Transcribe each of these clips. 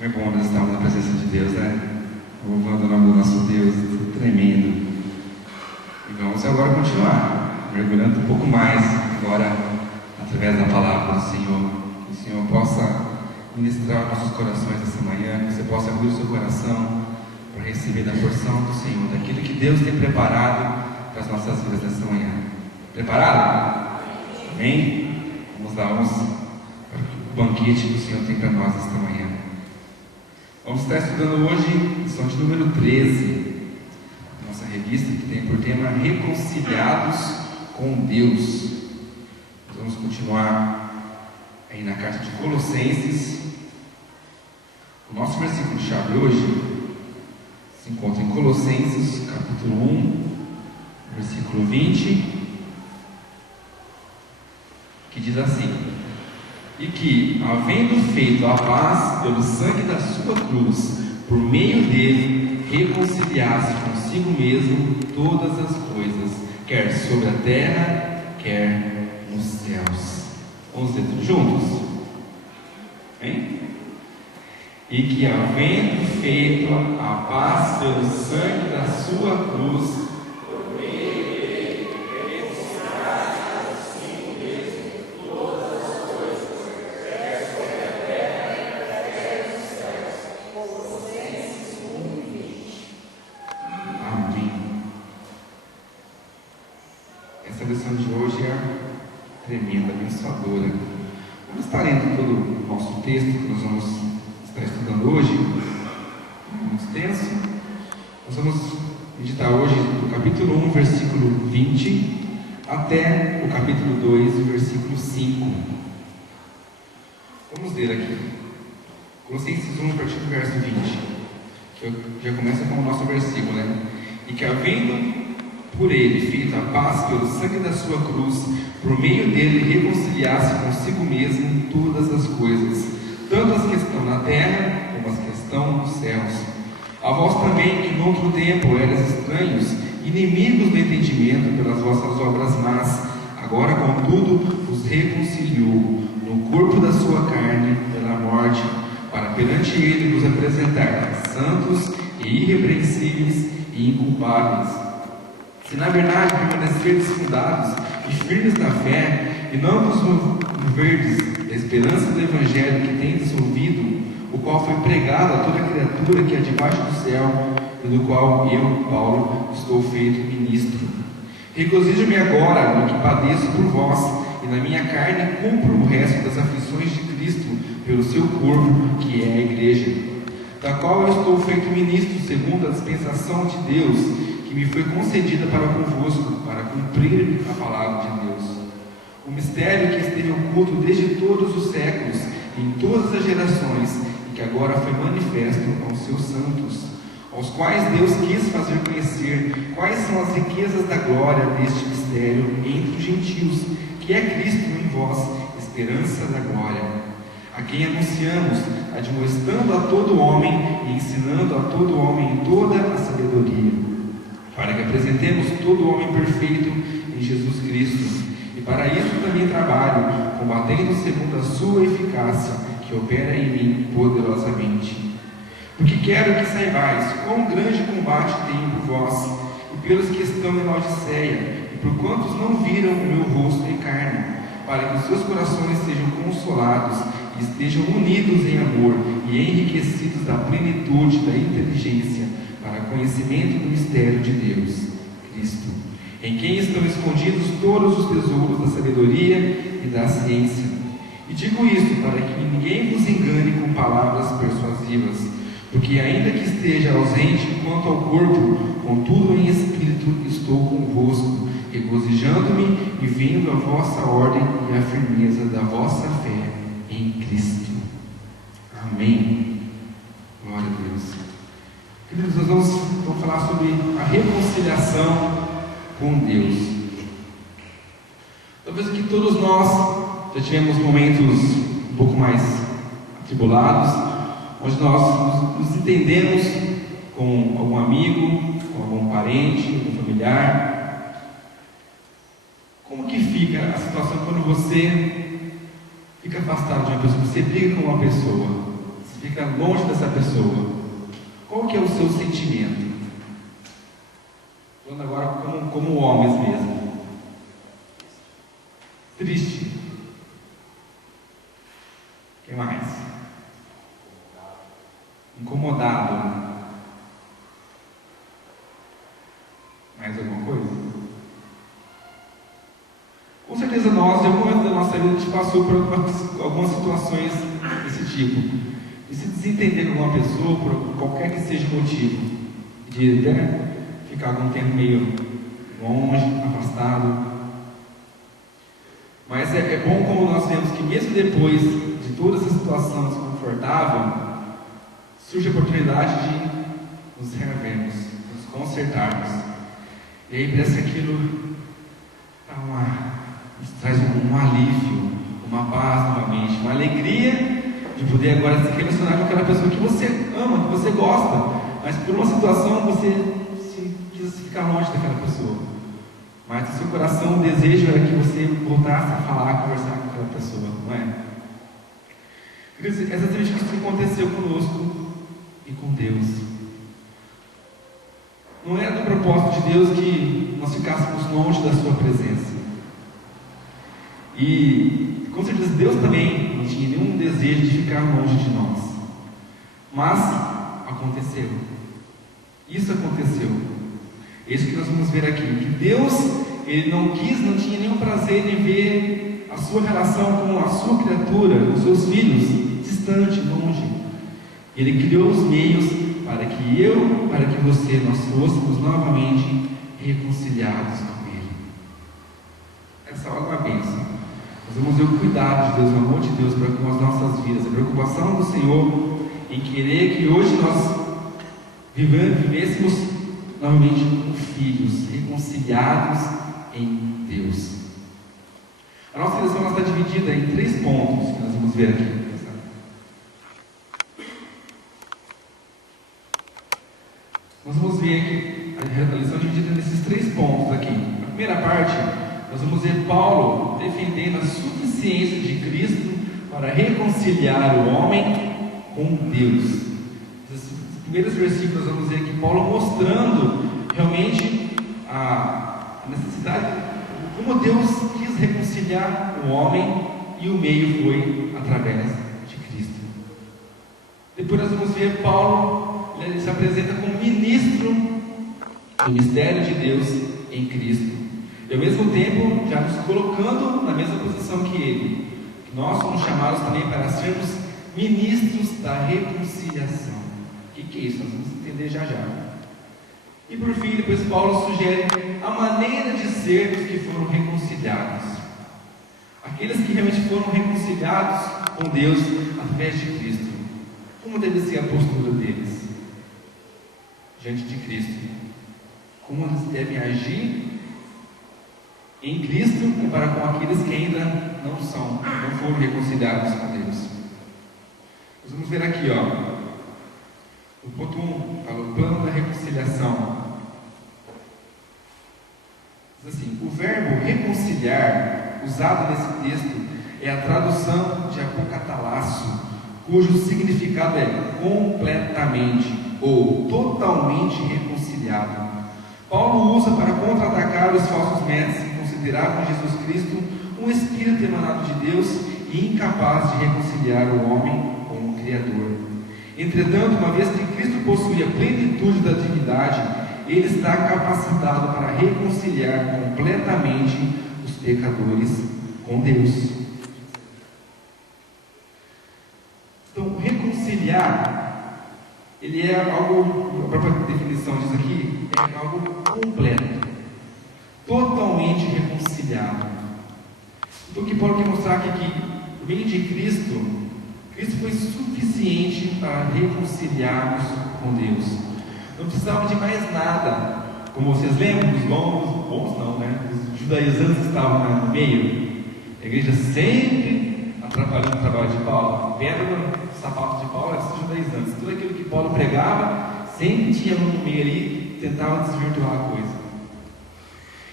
Como é bom nós estarmos na presença de Deus, né? Louvando o nome do nosso Deus, tremendo. E vamos agora continuar, mergulhando um pouco mais, agora, através da palavra do Senhor. Que o Senhor possa ministrar nossos corações essa manhã, que você possa abrir o seu coração para receber da porção do Senhor, daquilo que Deus tem preparado para as nossas vidas nessa manhã. Preparado? Amém? Vamos lá, vamos para o banquete que o Senhor tem para nós esta manhã. Vamos estar estudando hoje lição de número 13, nossa revista que tem por tema Reconciliados com Deus. Nós vamos continuar aí na carta de Colossenses. O nosso versículo-chave hoje se encontra em Colossenses, capítulo 1, versículo 20, que diz assim: e que, havendo feito a paz pelo sangue da sua cruz, por meio dele, reconciliasse consigo mesmo todas as coisas, quer sobre a terra, quer nos céus. Vamos ler tudo juntos? Hein? E que, havendo feito a paz pelo sangue da sua cruz, tremenda, abençoadora. Vamos estar lendo todo o nosso texto que nós vamos estar estudando hoje, muito extenso. Nós vamos meditar hoje do capítulo 1, versículo 20, até o capítulo 2, versículo 5. Vamos ler aqui. Colossenses 1, a partir do verso 20, que já começa com o nosso versículo, né? E que, havendo por ele feito a paz pelo sangue da sua cruz, por meio dele reconciliasse consigo mesmo todas as coisas, tanto as que estão na terra como as que estão nos céus. A vós também, que noutro tempo eras estranhos, inimigos do entendimento pelas vossas obras más, agora contudo vos reconciliou no corpo da sua carne pela morte, para perante ele vos apresentar santos e irrepreensíveis e inculpáveis. Se na verdade permanecerdes fundados e firmes na fé, e não vos moverdes da esperança do Evangelho que tendes ouvido, o qual foi pregado a toda criatura que é debaixo do céu, e do qual eu, Paulo, estou feito ministro. Regozijo-me agora no que padeço por vós, e na minha carne cumpro o resto das aflições de Cristo pelo seu corpo, que é a igreja, da qual eu estou feito ministro segundo a dispensação de Deus, que me foi concedida para convosco, para cumprir a palavra de Deus. O mistério que esteve oculto desde todos os séculos, em todas as gerações, e que agora foi manifesto aos seus santos, aos quais Deus quis fazer conhecer quais são as riquezas da glória deste mistério entre os gentios, que é Cristo em vós, esperança da glória, a quem anunciamos, admoestando a todo homem e ensinando a todo homem em toda a sabedoria, para que apresentemos todo o homem perfeito em Jesus Cristo. E para isso também trabalho, combatendo segundo a sua eficácia, que opera em mim poderosamente. Porque quero que saibais quão grande combate tenho por vós, e pelos que estão em Laodiceia, e por quantos não viram o meu rosto em carne, para que os seus corações sejam consolados, e estejam unidos em amor, e enriquecidos da plenitude da inteligência, para conhecimento do mistério de Deus, Cristo, em quem estão escondidos todos os tesouros da sabedoria e da ciência. E digo isto para que ninguém vos engane com palavras persuasivas, porque ainda que esteja ausente quanto ao corpo, contudo em espírito estou convosco, regozijando-me e vendo a vossa ordem e a firmeza da vossa fé em Cristo. Amém. Glória a Deus. Queridos, nós vamos falar sobre a reconciliação com Deus. Talvez que todos nós já tivemos momentos um pouco mais atribulados, onde nós nos entendemos com algum amigo, com algum parente, algum familiar. Como que fica a situação quando você fica afastado de uma pessoa, você briga com uma pessoa, você fica longe dessa pessoa, qual que é o seu sentimento? Falando agora como homens mesmo. Triste. O que mais? Incomodado. Mais alguma coisa? Com certeza nós, em algum momento da nossa vida, a gente passou por algumas situações desse tipo. E se desentender com uma pessoa, por qualquer que seja o motivo, de até ficar algum tempo meio longe, afastado. Mas é bom como nós vemos que mesmo depois de toda essa situação desconfortável, surge a oportunidade de nos reavermos, nos consertarmos. E aí parece que aquilo nos traz um alívio, uma paz novamente, uma alegria de poder agora se relacionar com aquela pessoa que você ama, que você gosta, mas por uma situação você quis ficar longe daquela pessoa. Mas no seu coração o desejo era que você voltasse a falar, a conversar com aquela pessoa, não é? Exatamente isso que aconteceu conosco e com Deus. Não era do propósito de Deus que nós ficássemos longe da sua presença. E com certeza Deus também não tinha nenhum desejo de ficar longe de nós. Mas aconteceu. Isso aconteceu. É isso que nós vamos ver aqui. Que Deus, Ele não tinha nenhum prazer em ver a sua relação com a sua criatura, com os seus filhos, distante, longe. Ele criou os meios para que você, nós fôssemos novamente reconciliados com Ele. Essa é uma bênção. Nós vamos ver o cuidado de Deus, o amor de Deus para com as nossas vidas, a preocupação do Senhor em querer que hoje nós vivêssemos novamente como filhos, reconciliados em Deus. A nossa lição está dividida em 3 pontos que nós vamos ver aqui. Nós vamos ver aqui a lição dividida nesses 3 pontos aqui. Na primeira parte, nós vamos ver Paulo defendendo a suficiência de Cristo para reconciliar o homem com Deus. Nesses primeiros versículos, nós vamos ver aqui Paulo mostrando realmente a necessidade, como Deus quis reconciliar o homem e o meio foi através de Cristo. Depois nós vamos ver Paulo, ele se apresenta como ministro do mistério de Deus em Cristo. E ao mesmo tempo, já nos colocando na mesma posição que ele. Nós somos chamados também para sermos ministros da reconciliação. O que é isso? Nós vamos entender já. E por fim, depois Paulo sugere a maneira de ser dos que foram reconciliados. Aqueles que realmente foram reconciliados com Deus através de Cristo. Como deve ser a postura deles diante de Cristo? Como eles devem agir em Cristo e para com aqueles que ainda não foram reconciliados com Deus. Nós vamos ver aqui, o ponto 1, fala o plano da reconciliação. Diz assim: o verbo reconciliar, usado nesse texto, é a tradução de apocatalasso, cujo significado é completamente ou totalmente reconciliado. Paulo usa para contra-atacar os falsos mestres que consideravam Jesus Cristo um espírito emanado de Deus e incapaz de reconciliar o homem com o Criador. Entretanto, uma vez que Cristo possui a plenitude da divindade, Ele está capacitado para reconciliar completamente os pecadores com Deus. Então, reconciliar, ele é algo, a própria definição diz aqui, é algo completo, totalmente reconciliado. Então, o que Paulo quer mostrar aqui é que, por meio de Cristo foi suficiente para reconciliarmos com Deus. Não precisava de mais nada. Como vocês lembram, os bons não, né? Os judaizantes que estavam no meio. A igreja sempre atrapalhando o trabalho de Paulo. Pedra no sapato de Paulo, esses judaizantes. Tudo aquilo que Paulo pregava, sempre tinha um no meio ali, tentava desvirtuar a coisa.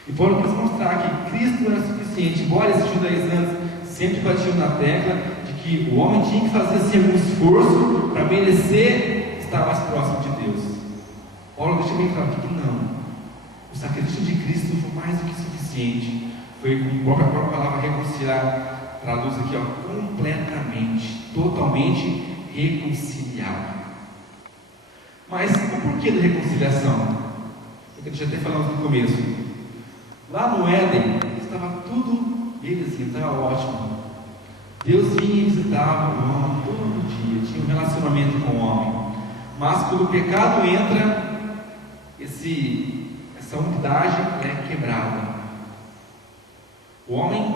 E Paulo quis mostrar que Cristo era suficiente, embora esses judaizantes sempre batiam na tecla de que o homem tinha que fazer assim, algum esforço para merecer estar mais próximo de Deus. Paulo deixa bem claro que não. O sacrifício de Cristo foi mais do que suficiente. Foi, como a própria palavra reconciliar traduz aqui, completamente, totalmente reconciliado. Mas o porquê da reconciliação? Eu já até falamos no começo. Lá no Éden estava tudo belezinha, estava ótimo. Deus vinha e visitava o homem todo dia, tinha um relacionamento com o homem. Mas quando o pecado entra, essa unidade é quebrada. O homem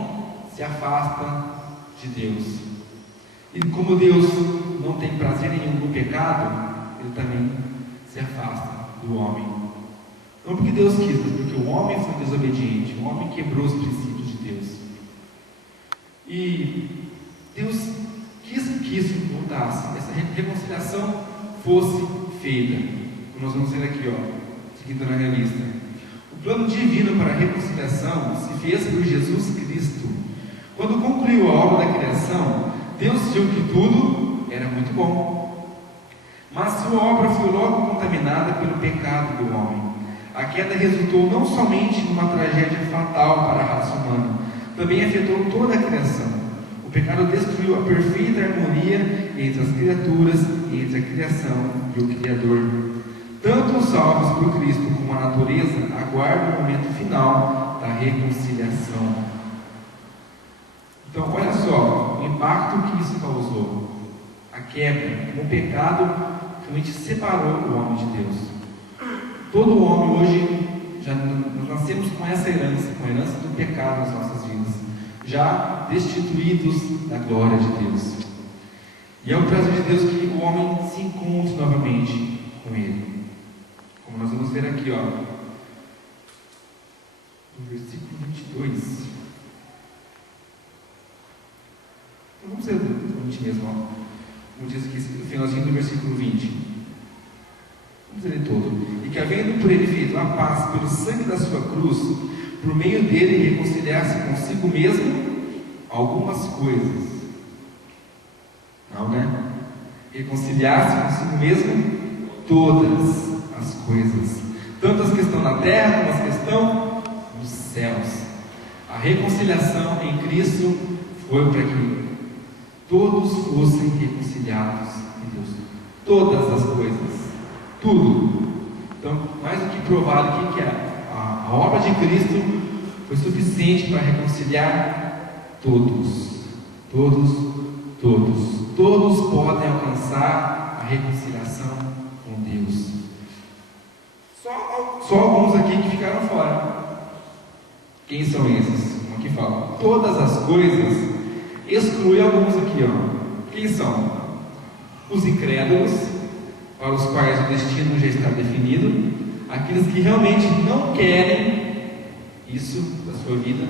se afasta de Deus. E como Deus não tem prazer nenhum no pecado, Ele também se afasta do homem. Não porque Deus quis, mas porque o homem foi desobediente. O homem quebrou os princípios de Deus. E Deus quis que isso voltasse, essa reconciliação fosse feita. Como nós vamos ver aqui, seguindo na revista. O plano divino para a reconciliação se fez por Jesus Cristo. Quando concluiu a obra da criação, Deus viu que tudo era muito bom. Mas sua obra foi logo contaminada pelo pecado do homem. A queda resultou não somente numa tragédia fatal para a raça humana, também afetou toda a criação. O pecado destruiu a perfeita harmonia entre as criaturas, entre a criação e o Criador. Tanto os salvos por Cristo como a natureza aguardam o momento final da reconciliação. Então, olha só o impacto que isso causou. A quebra, o pecado realmente separou o homem de Deus. Todo homem hoje, nós nascemos com essa herança, com a herança do pecado nas nossas vidas, já destituídos da glória de Deus. E é o prazer de Deus que o homem se encontre novamente com Ele. Como nós vamos ver aqui, no versículo 22. Vamos ler o 20 mesmo, como diz aqui, no finalzinho do versículo 20. Vamos ler todo. E que havendo por ele feito a paz pelo sangue da sua cruz, por meio dele reconciliasse consigo mesmo algumas coisas. Não, né? Reconciliasse consigo mesmo todas as coisas, tanto as que estão na terra como as que estão nos céus. A reconciliação em Cristo foi para que todos fossem reconciliados em Deus. Todas as coisas. Tudo. Então, mais do que provado que a obra de Cristo foi suficiente para reconciliar todos. Todos podem alcançar a reconciliação com Deus. Só alguns aqui que ficaram fora. Quem são esses? Como aqui fala, todas as coisas. Exclui alguns aqui, Quem são? Os incrédulos, para os quais o destino já está definido, aqueles que realmente não querem isso da sua vida,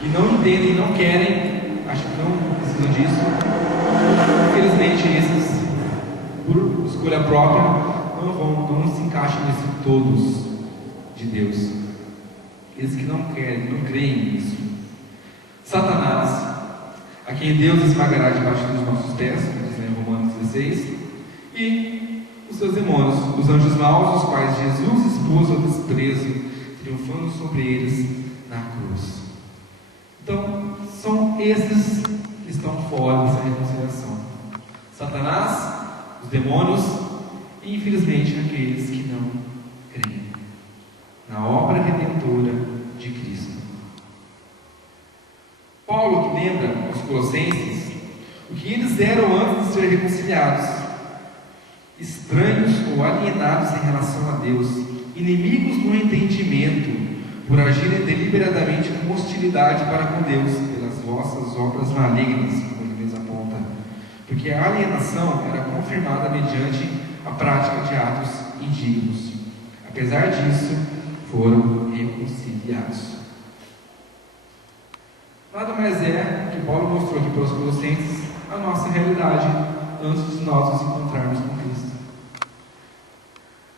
que não entendem, não querem, acham que não precisam disso. Infelizmente, esses, por escolha própria, não se encaixam nesse todos de Deus. Eles que não querem, não creem nisso. Satanás, a quem Deus esmagará debaixo dos nossos pés, como diz em Romanos 16, e os seus demônios, os anjos maus, os quais Jesus expôs ao desprezo, triunfando sobre eles na cruz. Então, são esses que estão fora dessa reconciliação: Satanás, os demônios e, infelizmente, aqueles que não creem na obra redentora de Cristo. Paulo que lembra aos Colossenses o que eles eram antes de ser reconciliados: estranhos ou alienados em relação a Deus, inimigos no entendimento, por agirem deliberadamente com hostilidade para com Deus, pelas vossas obras malignas, como ele mesmo aponta. Porque a alienação era confirmada mediante a prática de atos indignos. Apesar disso, foram reconciliados. Nada mais é que Paulo mostrou aqui para os Colossenses a nossa realidade antes de nós nos encontrarmos com Cristo.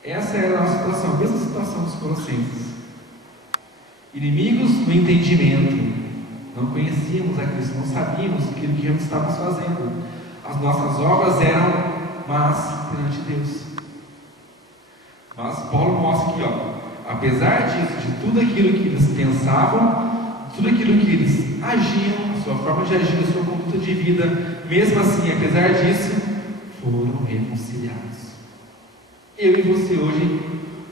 Essa era a nossa situação, a mesma situação dos Colossenses. Inimigos no entendimento, não conhecíamos a Cristo, não sabíamos aquilo que estávamos fazendo. As nossas obras eram más perante Deus. Mas Paulo mostra aqui, apesar disso, de tudo aquilo que eles pensavam, tudo aquilo que eles agiam, a sua forma de agir, a sua conduta de vida, mesmo assim, apesar disso, foram reconciliados. Eu e você hoje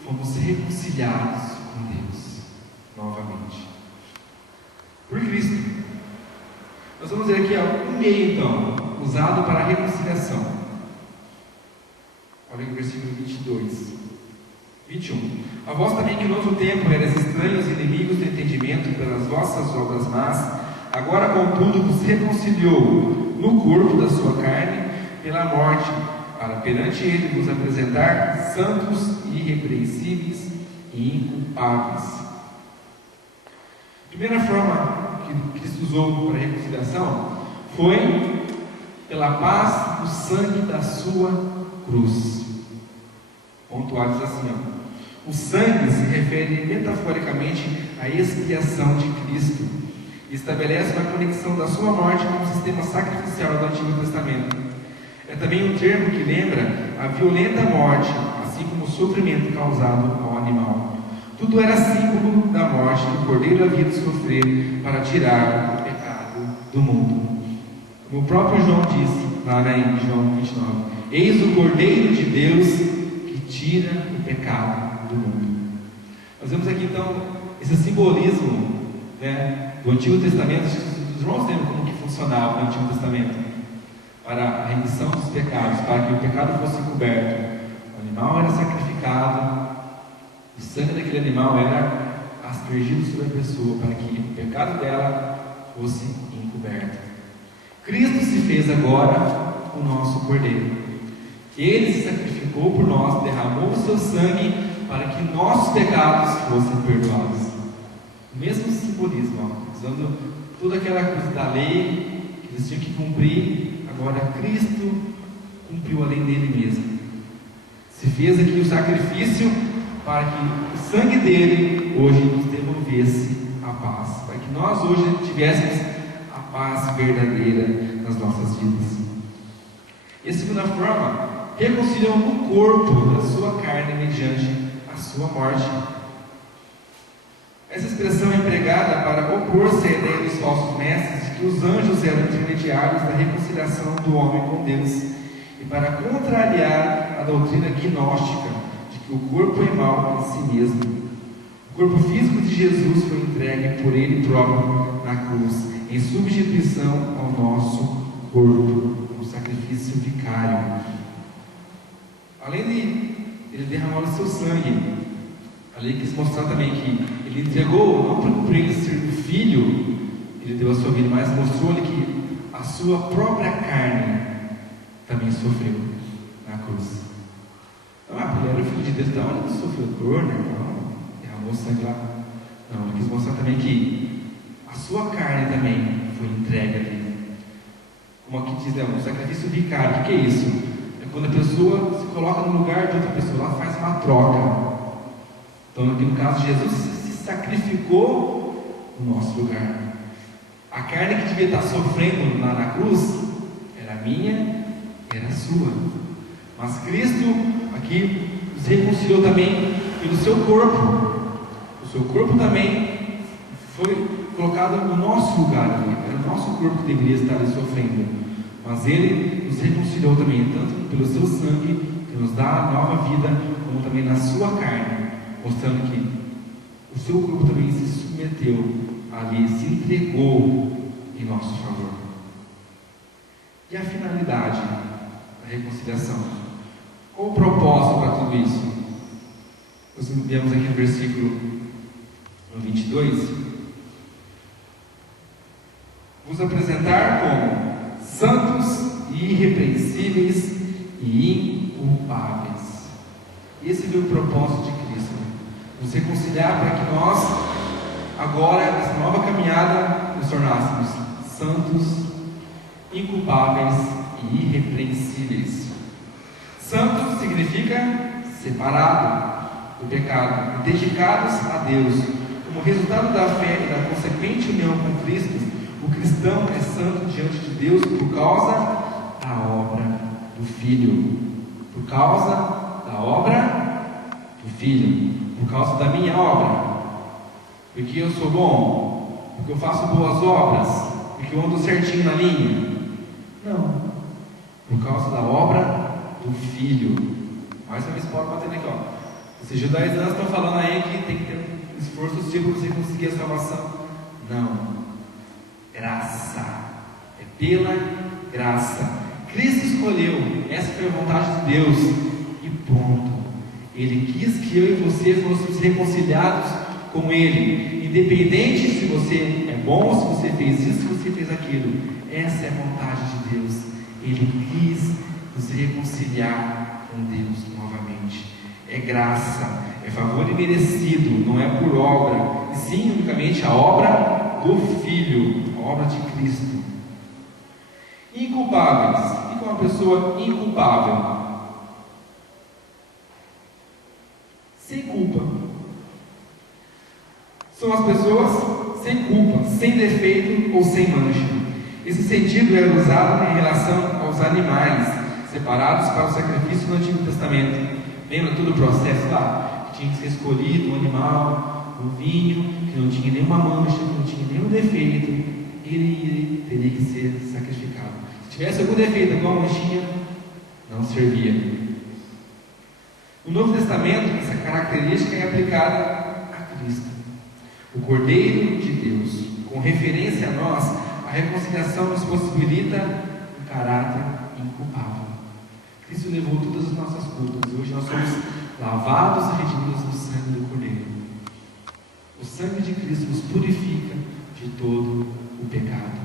fomos reconciliados com Deus novamente por Cristo. Nós vamos ver aqui um meio, então, usado para a reconciliação. Olha o versículo 21. A vós também que no outro tempo eras estranhos e inimigos do entendimento pelas vossas obras más, agora contudo vos reconciliou no corpo da sua carne pela morte, para perante ele vos apresentar santos, irrepreensíveis e inculpáveis. A primeira forma que Cristo usou para a reconciliação foi pela paz do sangue da sua cruz. Pontuados assim, o sangue se refere metaforicamente à expiação de Cristo e estabelece uma conexão da sua morte com o sistema sacrificial do Antigo Testamento. É também um termo que lembra a violenta morte, assim como o sofrimento causado ao animal. Tudo era símbolo da morte que o Cordeiro havia de sofrer para tirar o pecado do mundo. Como o próprio João disse lá em João 29, eis o Cordeiro de Deus que tira o pecado do mundo. Nós vemos aqui então esse simbolismo, do Antigo Testamento. Os irmãos lembram como que funcionava no Antigo Testamento para a remissão dos pecados, para que o pecado fosse coberto. O animal era sacrificado, o sangue daquele animal era aspergido sobre a pessoa para que o pecado dela fosse encoberto. Cristo se fez agora o nosso Cordeiro. Ele se sacrificou por nós, derramou o seu sangue para que nossos pecados fossem perdoados. O mesmo simbolismo, usando toda aquela coisa da lei que eles tinham que cumprir. Agora Cristo cumpriu a lei dele mesmo. Se fez aqui o sacrifício para que o sangue dele hoje nos devolvesse a paz, para que nós hoje tivéssemos a paz verdadeira nas nossas vidas. E a segunda forma, reconciliou no corpo da sua carne mediante a sua morte. Essa expressão é empregada para opor-se à ideia dos falsos mestres de que os anjos eram intermediários da reconciliação do homem com Deus e para contrariar a doutrina gnóstica de que o corpo é mau em si mesmo. O corpo físico de Jesus foi entregue por ele próprio na cruz, em substituição ao nosso corpo, um sacrifício vicário. Além de ele derramar o seu sangue, a lei quis mostrar também que ele entregou, não por ele ser o filho, ele deu a sua vida, mas mostrou-lhe que a sua própria carne também sofreu na cruz. Então, ele era o filho de Deus, então ele não sofreu dor, não derramou o sangue lá. Não, ele quis mostrar também que a sua carne também foi entregue ali. Como aqui diz, um sacrifício vicário. O que é isso? É quando a pessoa se coloca no lugar de outra pessoa, ela faz uma troca. Então, aqui no caso, Jesus se sacrificou no nosso lugar. A carne que devia estar sofrendo na cruz era minha, era sua. Mas Cristo aqui nos reconciliou também pelo seu corpo. O seu corpo também foi colocado no nosso lugar ali. Era o nosso corpo que deveria estar ali sofrendo. Mas Ele nos reconciliou também, tanto pelo seu sangue, que nos dá nova vida, como também na sua carne, mostrando que o seu corpo também se submeteu ali, se entregou em nosso favor. E a finalidade da reconciliação? Qual o propósito para tudo isso? Nós vemos aqui no versículo 22: vos apresentar como santos e irrepreensíveis e inculpáveis. Esse foi o propósito de Cristo, nos reconciliar para que nós, agora, nessa nova caminhada, nos tornássemos santos, inculpáveis e irrepreensíveis. Santo significa separado do pecado, dedicados a Deus. Como resultado da fé e da consequente união com Cristo, O cristão é santo diante de Deus por causa da obra do Filho. Por causa da obra do Filho. Por causa da minha obra. Porque eu sou bom. Porque eu faço boas obras. Porque eu ando certinho na linha. Não. Por causa da obra do Filho. Mais uma vez pode bater aqui, ó. Esses judaizantes estão falando aí que tem que ter um esforço para você conseguir a salvação. Não. Graça. É pela graça. Cristo escolheu. Essa foi a vontade de Deus. E ponto. Ele quis que eu e você fôssemos reconciliados com Ele. Independente se você é bom, se você fez isso, se você fez aquilo. Essa é a vontade de Deus. Ele quis nos reconciliar com Deus novamente. É graça, é favor imerecido, não é por obra, e sim unicamente a obra do Filho, a obra de Cristo. Inculpáveis. O que é uma pessoa inculpável? Sem culpa. São as pessoas sem culpa, sem defeito ou sem mancha. Esse sentido era usado em relação aos animais separados para o sacrifício no Antigo Testamento. Lembra todo o processo lá? Que tinha que ser escolhido um animal, um vinho, que não tinha nenhuma mancha, que não tinha nenhum defeito. Ele teria que ser sacrificado. Se tivesse algum defeito, alguma manchinha, não servia. No Novo Testamento, essa característica é aplicada a Cristo, o Cordeiro de Deus. Com referência a nós, a reconciliação nos possibilita um caráter inculpável. Cristo levou todas as nossas culpas e hoje nós somos lavados e redimidos no sangue do Cordeiro. O sangue de Cristo nos purifica de todo o pecado.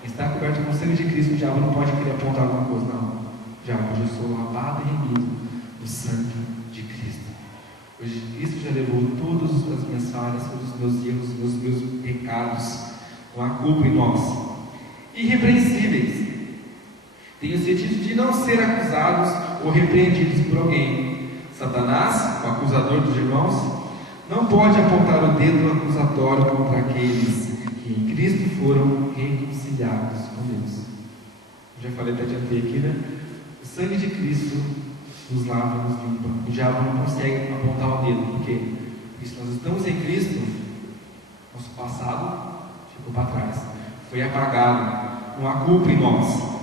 Quem está coberto com o sangue de Cristo, o diabo não pode querer apontar alguma coisa, não. Já hoje eu sou lavado e remido no sangue de Cristo. Hoje Cristo já levou todas as minhas falhas, todos os meus erros, os meus pecados, com a culpa em nós. Irrepreensíveis. Tem o sentido de não ser acusados ou repreendidos por alguém. Satanás, o acusador dos irmãos, não pode apontar o dedo acusatório contra aqueles que em Cristo foram reconciliados com Deus. Eu já falei, até adiantei aqui, né? O sangue de Cristo nos lava, nos limpa. O diabo não consegue apontar o dedo. Por quê? Porque se nós estamos em Cristo, nosso passado ficou para trás, foi apagado, não há culpa em nós.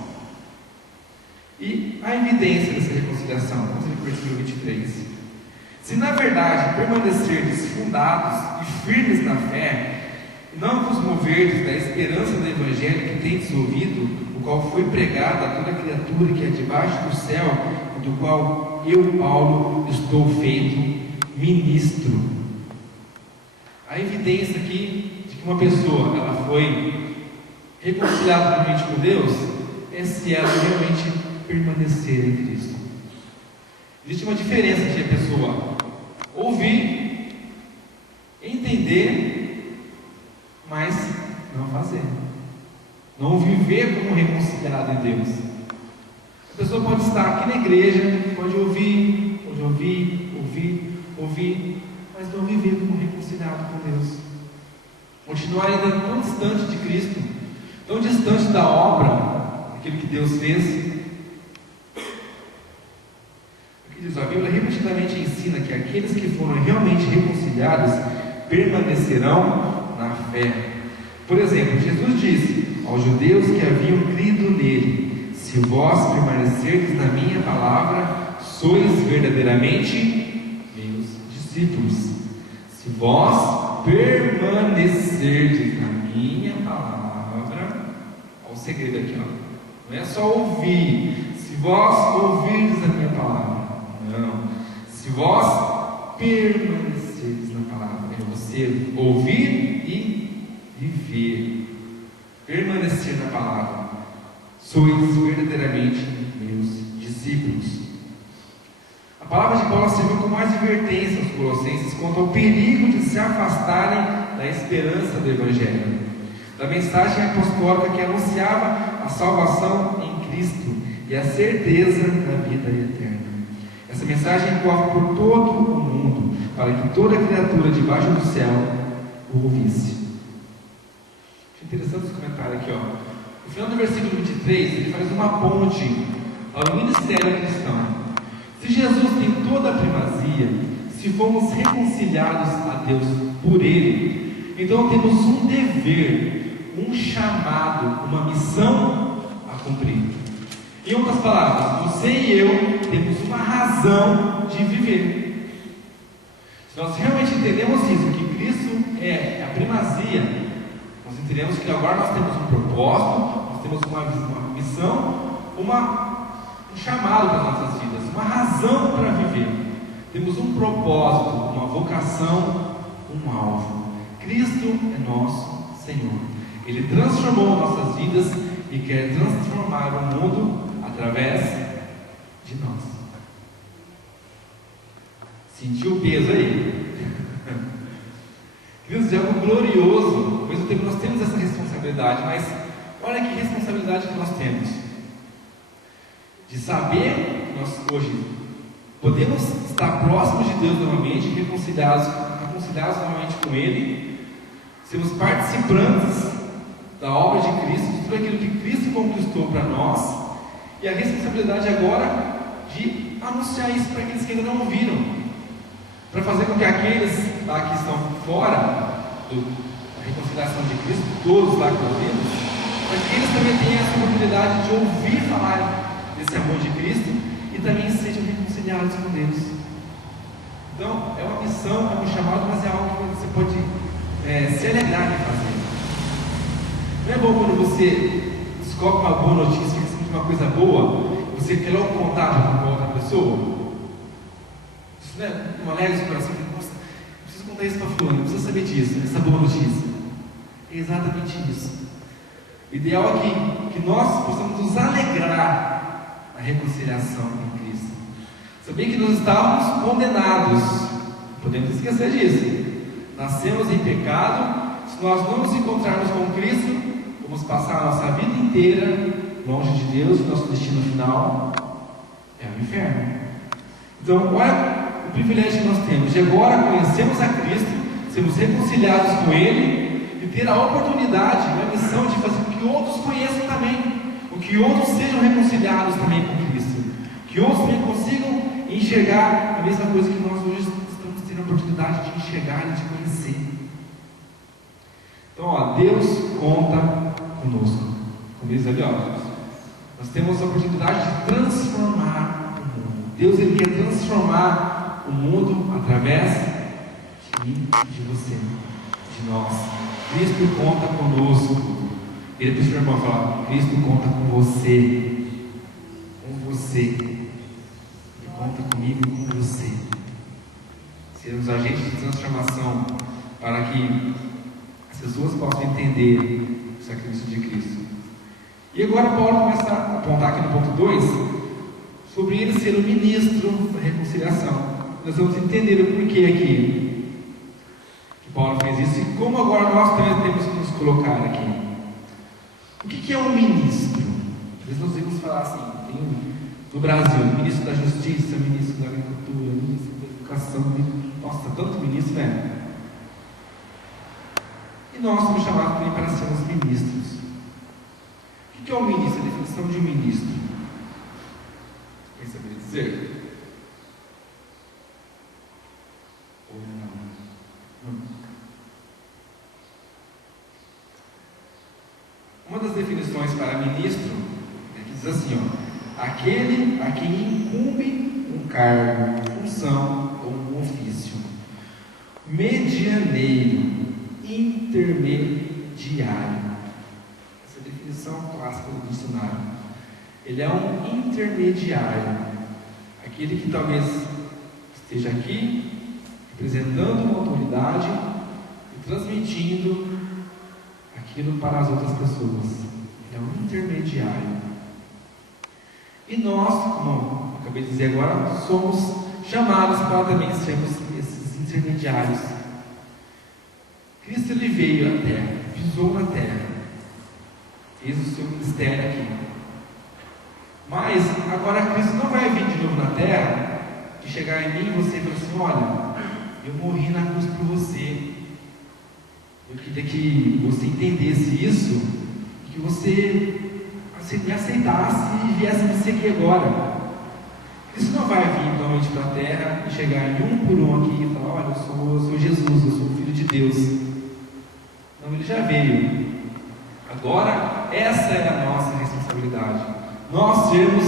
E a evidência dessa reconciliação, vamos ver o versículo 23. Se na verdade permanecerdes fundados e firmes na fé, e não vos moverdes da esperança do Evangelho que tendes ouvido, o qual foi pregado a toda criatura que é debaixo do céu, e do qual eu, Paulo, estou feito ministro. A evidência aqui de que uma pessoa ela foi reconciliada realmente com Deus é se ela realmente permanecer em Cristo. Existe uma diferença entre a pessoa ouvir, entender, mas não fazer, não viver como reconciliado em Deus. A pessoa pode estar aqui na igreja, pode ouvir, mas não viver como reconciliado com Deus, continuar ainda tão distante de Cristo, tão distante da obra, aquilo que Deus fez. A Bíblia repetidamente ensina que aqueles que foram realmente reconciliados permanecerão na fé. Por exemplo, Jesus disse aos judeus que haviam crido nele: se vós permanecerdes na minha palavra, sois verdadeiramente meus discípulos. Se vós permanecerdes na minha palavra, olha o segredo aqui, ó. Não é só ouvir. Se vós ouvirdes a minha palavra, não. Se vós permanecerdes na palavra, é você ouvir e viver. Permanecer na palavra. Sois verdadeiramente meus discípulos. A palavra de Paulo serviu como advertência aos colossenses quanto ao perigo de se afastarem da esperança do Evangelho, da mensagem apostólica que anunciava a salvação em Cristo e a certeza da vida eterna. Essa mensagem corre por todo o mundo, para que toda criatura debaixo do céu o ouvisse. Deixa Interessante esse comentário aqui, ó. No final do versículo 23, ele faz uma ponte ao ministério cristão. Se Jesus tem toda a primazia, se fomos reconciliados a Deus por Ele, então temos um dever, um chamado, uma missão a cumprir. Em outras palavras, você e eu temos uma razão de viver. Se nós realmente entendemos isso, que Cristo é a primazia, nós entendemos que agora nós temos um propósito, nós temos uma missão, um chamado para as nossas vidas, uma razão para viver. Temos um propósito, uma vocação, um alvo. Cristo é nosso Senhor. Ele transformou nossas vidas e quer transformar o mundo através de nós. Sentiu o peso aí? Deus é algo glorioso. Ao mesmo tempo nós temos essa responsabilidade, mas olha que responsabilidade que nós temos de saber que nós hoje podemos estar próximos de Deus novamente, reconciliados novamente com Ele, sermos participantes da obra de Cristo, de tudo aquilo que Cristo conquistou para nós, e a responsabilidade agora de anunciar isso para aqueles que ainda não ouviram, para fazer com que aqueles lá que estão fora da reconciliação de Cristo, todos lá que ouvimos, para que eles também tenham essa oportunidade de ouvir falar desse amor de Cristo e também sejam reconciliados com Deus. Então, é uma missão, é um chamado, mas é algo que você pode se alegrar em fazer. Não é bom quando você descobre uma boa notícia, recebe uma coisa boa, você quer logo contar para outra pessoa? Isso não alegra o coração? Nossa, preciso contar isso para fulano, preciso saber disso, essa boa notícia. É exatamente isso. O ideal é que nós possamos nos alegrar na reconciliação em Cristo. Saber que nós estávamos condenados, não podemos esquecer disso. Nascemos em pecado. Se nós não nos encontrarmos com Cristo, vamos passar a nossa vida inteira longe de Deus. Nosso destino final é o inferno. Então, olha o privilégio que nós temos de agora conhecermos a Cristo, sermos reconciliados com Ele e ter a oportunidade, a missão de fazer com que outros conheçam também, com que outros sejam reconciliados também com Cristo, que outros também consigam enxergar a mesma coisa que nós hoje estamos tendo a oportunidade de enxergar e de conhecer. Então, ó, Deus conta conosco. Como diz ali, ó, nós temos a oportunidade de transformar o mundo. Deus, Ele quer transformar o mundo através de mim e de você, de nós. Cristo conta conosco. Ele para o seu irmão falar: Cristo conta com você. Com você. Ele conta comigo e com você. Sermos agentes de transformação para que as pessoas possam entender o sacrifício de Cristo. E agora Paulo começa a apontar aqui no ponto 2 sobre ele ser o ministro da reconciliação. Nós vamos entender o porquê aqui que Paulo fez isso e como agora nós também temos que nos colocar aqui. O que é um ministro? Às vezes nós vamos falar assim, tem no Brasil, ministro da Justiça, ministro da Agricultura, ministro da Educação, nossa, tanto ministro, né? E nós somos chamados também para sermos ministros. O que é um ministro? A definição de um ministro. Quem saberia dizer? Ou não? Uma das definições para ministro é que diz assim, ó: aquele a quem incumbe um cargo, função ou um ofício, medianeiro, intermediário. Essa é a definição clássica do dicionário. Ele é um intermediário, aquele que talvez esteja aqui representando uma autoridade e transmitindo aquilo para as outras pessoas. Ele é um intermediário. E nós, como eu acabei de dizer agora, somos chamados para também sermos esses intermediários. Cristo, ele veio à terra, pisou na terra, fez o seu ministério aqui. Mas agora Cristo não vai vir de novo na terra e chegar em mim e você e falar assim: olha, eu morri na cruz por você, Eu queria que você entendesse isso, que você me aceitasse e viesse me seguir agora. Isso não vai vir da noite para a terra e chegar em um por um aqui e falar: olha, eu sou Jesus, eu sou o Filho de Deus. Não, ele já veio. Agora, essa é a nossa responsabilidade. Nós sermos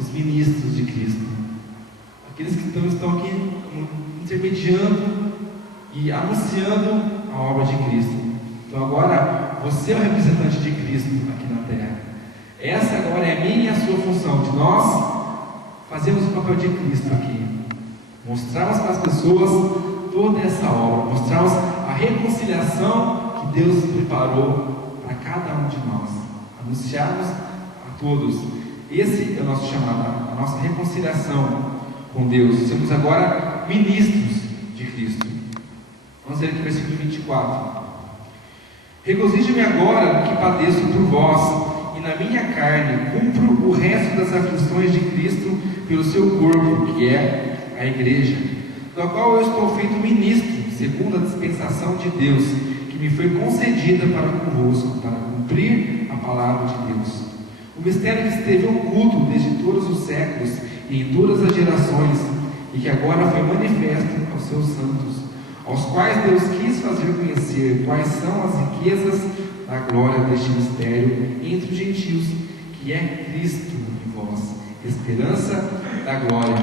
os ministros de Cristo, aqueles que estão aqui intermediando e anunciando a obra de Cristo. Então agora, você é o representante de Cristo aqui na terra. Essa agora é a minha e a sua função, de nós fazermos o papel de Cristo aqui, mostrarmos para as pessoas toda essa obra, mostrarmos a reconciliação que Deus preparou para cada um de nós, anunciarmos a todos. Esse é o nosso chamado, a nossa reconciliação com Deus. Somos agora ministros de Cristo. Vamos ler aqui o versículo 24. Regozijo-me agora no que padeço por vós, e na minha carne cumpro o resto das aflições de Cristo pelo seu corpo, que é a igreja, da qual eu estou feito ministro, segundo a dispensação de Deus, que me foi concedida para convosco, para cumprir a palavra de Deus. O mistério que esteve oculto desde todos os séculos e em todas as gerações, e que agora foi manifesto aos seus santos, aos quais Deus quis fazer conhecer quais são as riquezas da glória deste mistério entre os gentios, que é Cristo em vós, esperança da glória,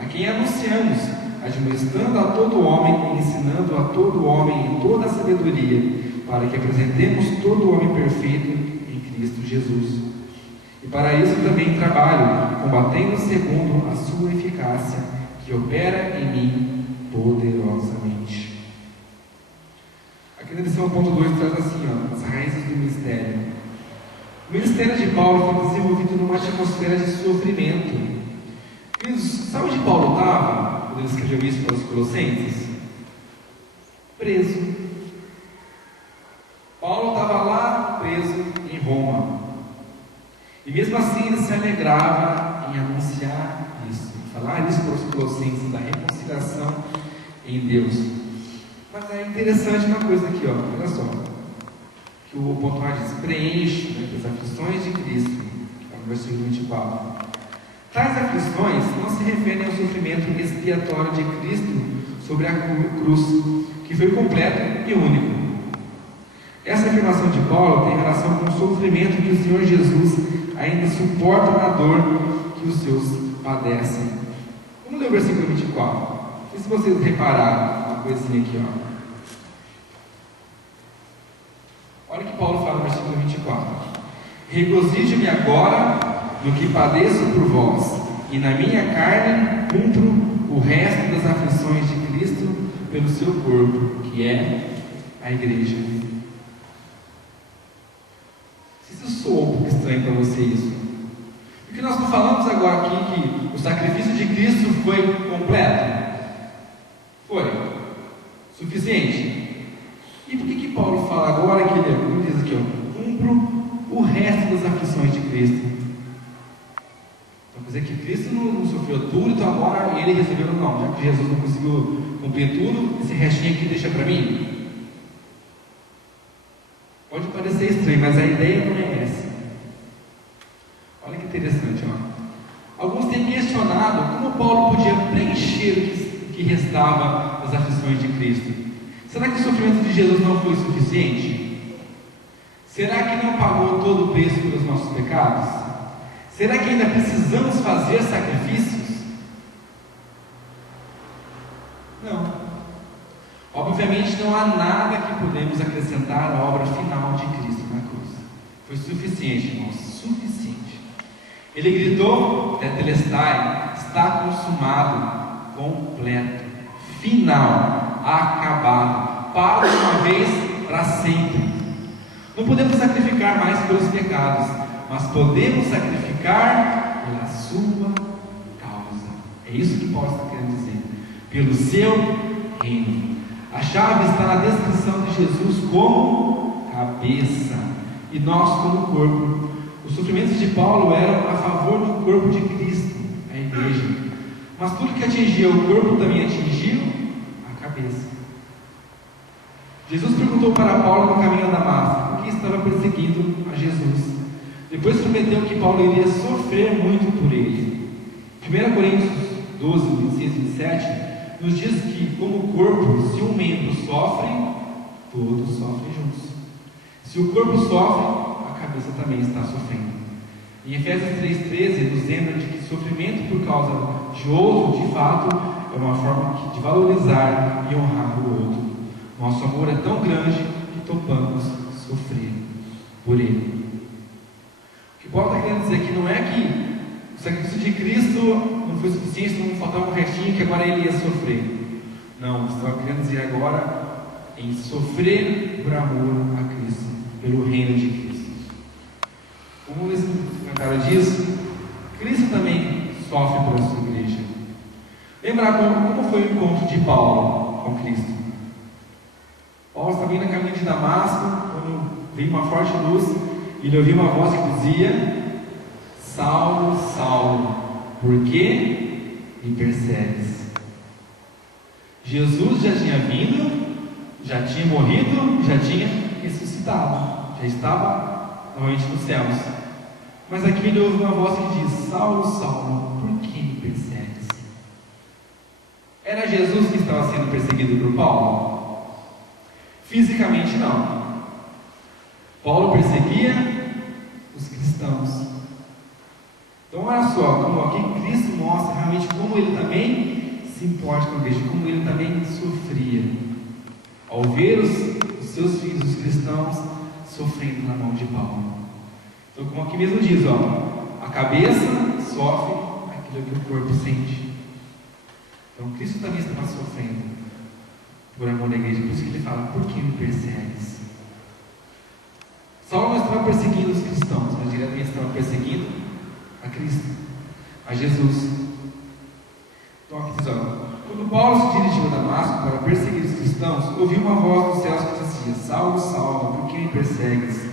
a quem anunciamos, admoestando a todo homem e ensinando a todo homem em toda a sabedoria, para que apresentemos todo homem perfeito em Cristo Jesus. E para isso também trabalho, combatendo segundo a sua eficácia, que opera em mim poderosamente. Aqui na lição ponto 2 traz assim, as raízes do ministério. O ministério de Paulo foi desenvolvido numa atmosfera de sofrimento. Sabe onde Paulo estava quando ele escreveu isso para os Colossenses? Preso. Paulo estava lá preso em Roma. E mesmo assim ele se alegrava em anunciar isso, falar isso para os Colossenses, da reconciliação em Deus. Mas é interessante uma coisa aqui, olha só, que o ponto A diz: preenche as aflições de Cristo, no versículo 24. Tais aflições não se referem ao sofrimento expiatório de Cristo sobre a cruz, que foi completo e único. Essa afirmação de Paulo tem relação com o sofrimento que o Senhor Jesus ainda suporta na dor que os seus padecem. Vamos ler o versículo 24. Não sei se vocês repararam uma coisinha aqui, Olha o que Paulo fala no versículo 24. Regozijo-me agora no que padeço por vós, e na minha carne cumpro o resto das aflições de Cristo pelo seu corpo, que é a igreja. Se isso soou um pouco estranho para você isso, porque nós não falamos agora aqui que o sacrifício de Cristo foi completo? Foi suficiente. E por que Paulo fala agora que ele, como diz aqui, cumpro o resto das aflições de Cristo? Então quer dizer que Cristo não sofreu tudo, então agora ele resolveu, não, já que Jesus não conseguiu cumprir tudo, esse restinho aqui deixa para mim? Pode parecer estranho, mas a ideia não é essa. Olha que interessante, Alguns têm questionado como Paulo podia preencher o que restava das aflições de Cristo. Será que o sofrimento de Jesus não foi suficiente? Será que não pagou todo o preço pelos nossos pecados? Será que ainda precisamos fazer sacrifícios? Não. Obviamente não há nada que podemos acrescentar à obra final de Cristo na cruz. Foi suficiente, irmãos, suficiente. Ele gritou, tetelestai, está consumado, completo, final, acabado, para de uma vez para sempre. Não podemos sacrificar mais pelos pecados, mas podemos sacrificar pela sua causa. É isso que Paulo está querendo dizer. Pelo seu reino. A chave está na descrição de Jesus como cabeça e nós como corpo. Os sofrimentos de Paulo eram a favor do corpo de Cristo, a igreja. Mas tudo que atingia o corpo também atingiu a cabeça. Jesus perguntou para Paulo no caminho a Damasco por que estava perseguindo a Jesus. Depois prometeu que Paulo iria sofrer muito por ele. 1 Coríntios 12, 26 e 27 nos diz que, como corpo, se um membro sofre, todos sofrem juntos. Se o corpo sofre, a cabeça também está sofrendo. Em Efésios 3,13 nos lembra de que sofrimento por causa de outro, de fato, é uma forma de valorizar e honrar o outro. Nosso amor é tão grande que topamos sofrer por ele. O que Paulo está querendo dizer aqui não é que o sacrifício de Cristo não foi suficiente, não faltava um restinho que agora ele ia sofrer. Não, você está querendo dizer agora em sofrer por amor a Cristo, pelo reino de Cristo. Como esse comentário diz, Cristo também sofre pela sua igreja. Lembrar como foi o encontro de Paulo com Cristo. Paulo estava indo a caminho de Damasco, quando veio uma forte luz, e ele ouviu uma voz que dizia: Saulo, Saulo, por que me persegues? Jesus já tinha vindo, já tinha morrido, já tinha ressuscitado, já estava novamente nos céus. Mas aqui ele ouve uma voz que diz: Saulo, Saulo, por que me persegues? Era Jesus que estava sendo perseguido por Paulo? Fisicamente não. Paulo perseguia os cristãos. Então olha só, como aqui Cristo mostra realmente como ele também se importa com a igreja, como ele também sofria ao ver os seus filhos, os cristãos, sofrendo na mão de Paulo. Então, como aqui mesmo diz, a cabeça sofre aquilo que o corpo sente. Então Cristo também estava sofrendo por amor da igreja, por isso que ele fala: por que me persegues? Saulo não estava perseguindo os cristãos, mas diretamente estava perseguindo a Cristo, a Jesus. Então aqui diz, quando Paulo se dirigiu a Damasco para perseguir os cristãos, ouviu uma voz dos céus que dizia: Saulo, Saulo, por que me persegues?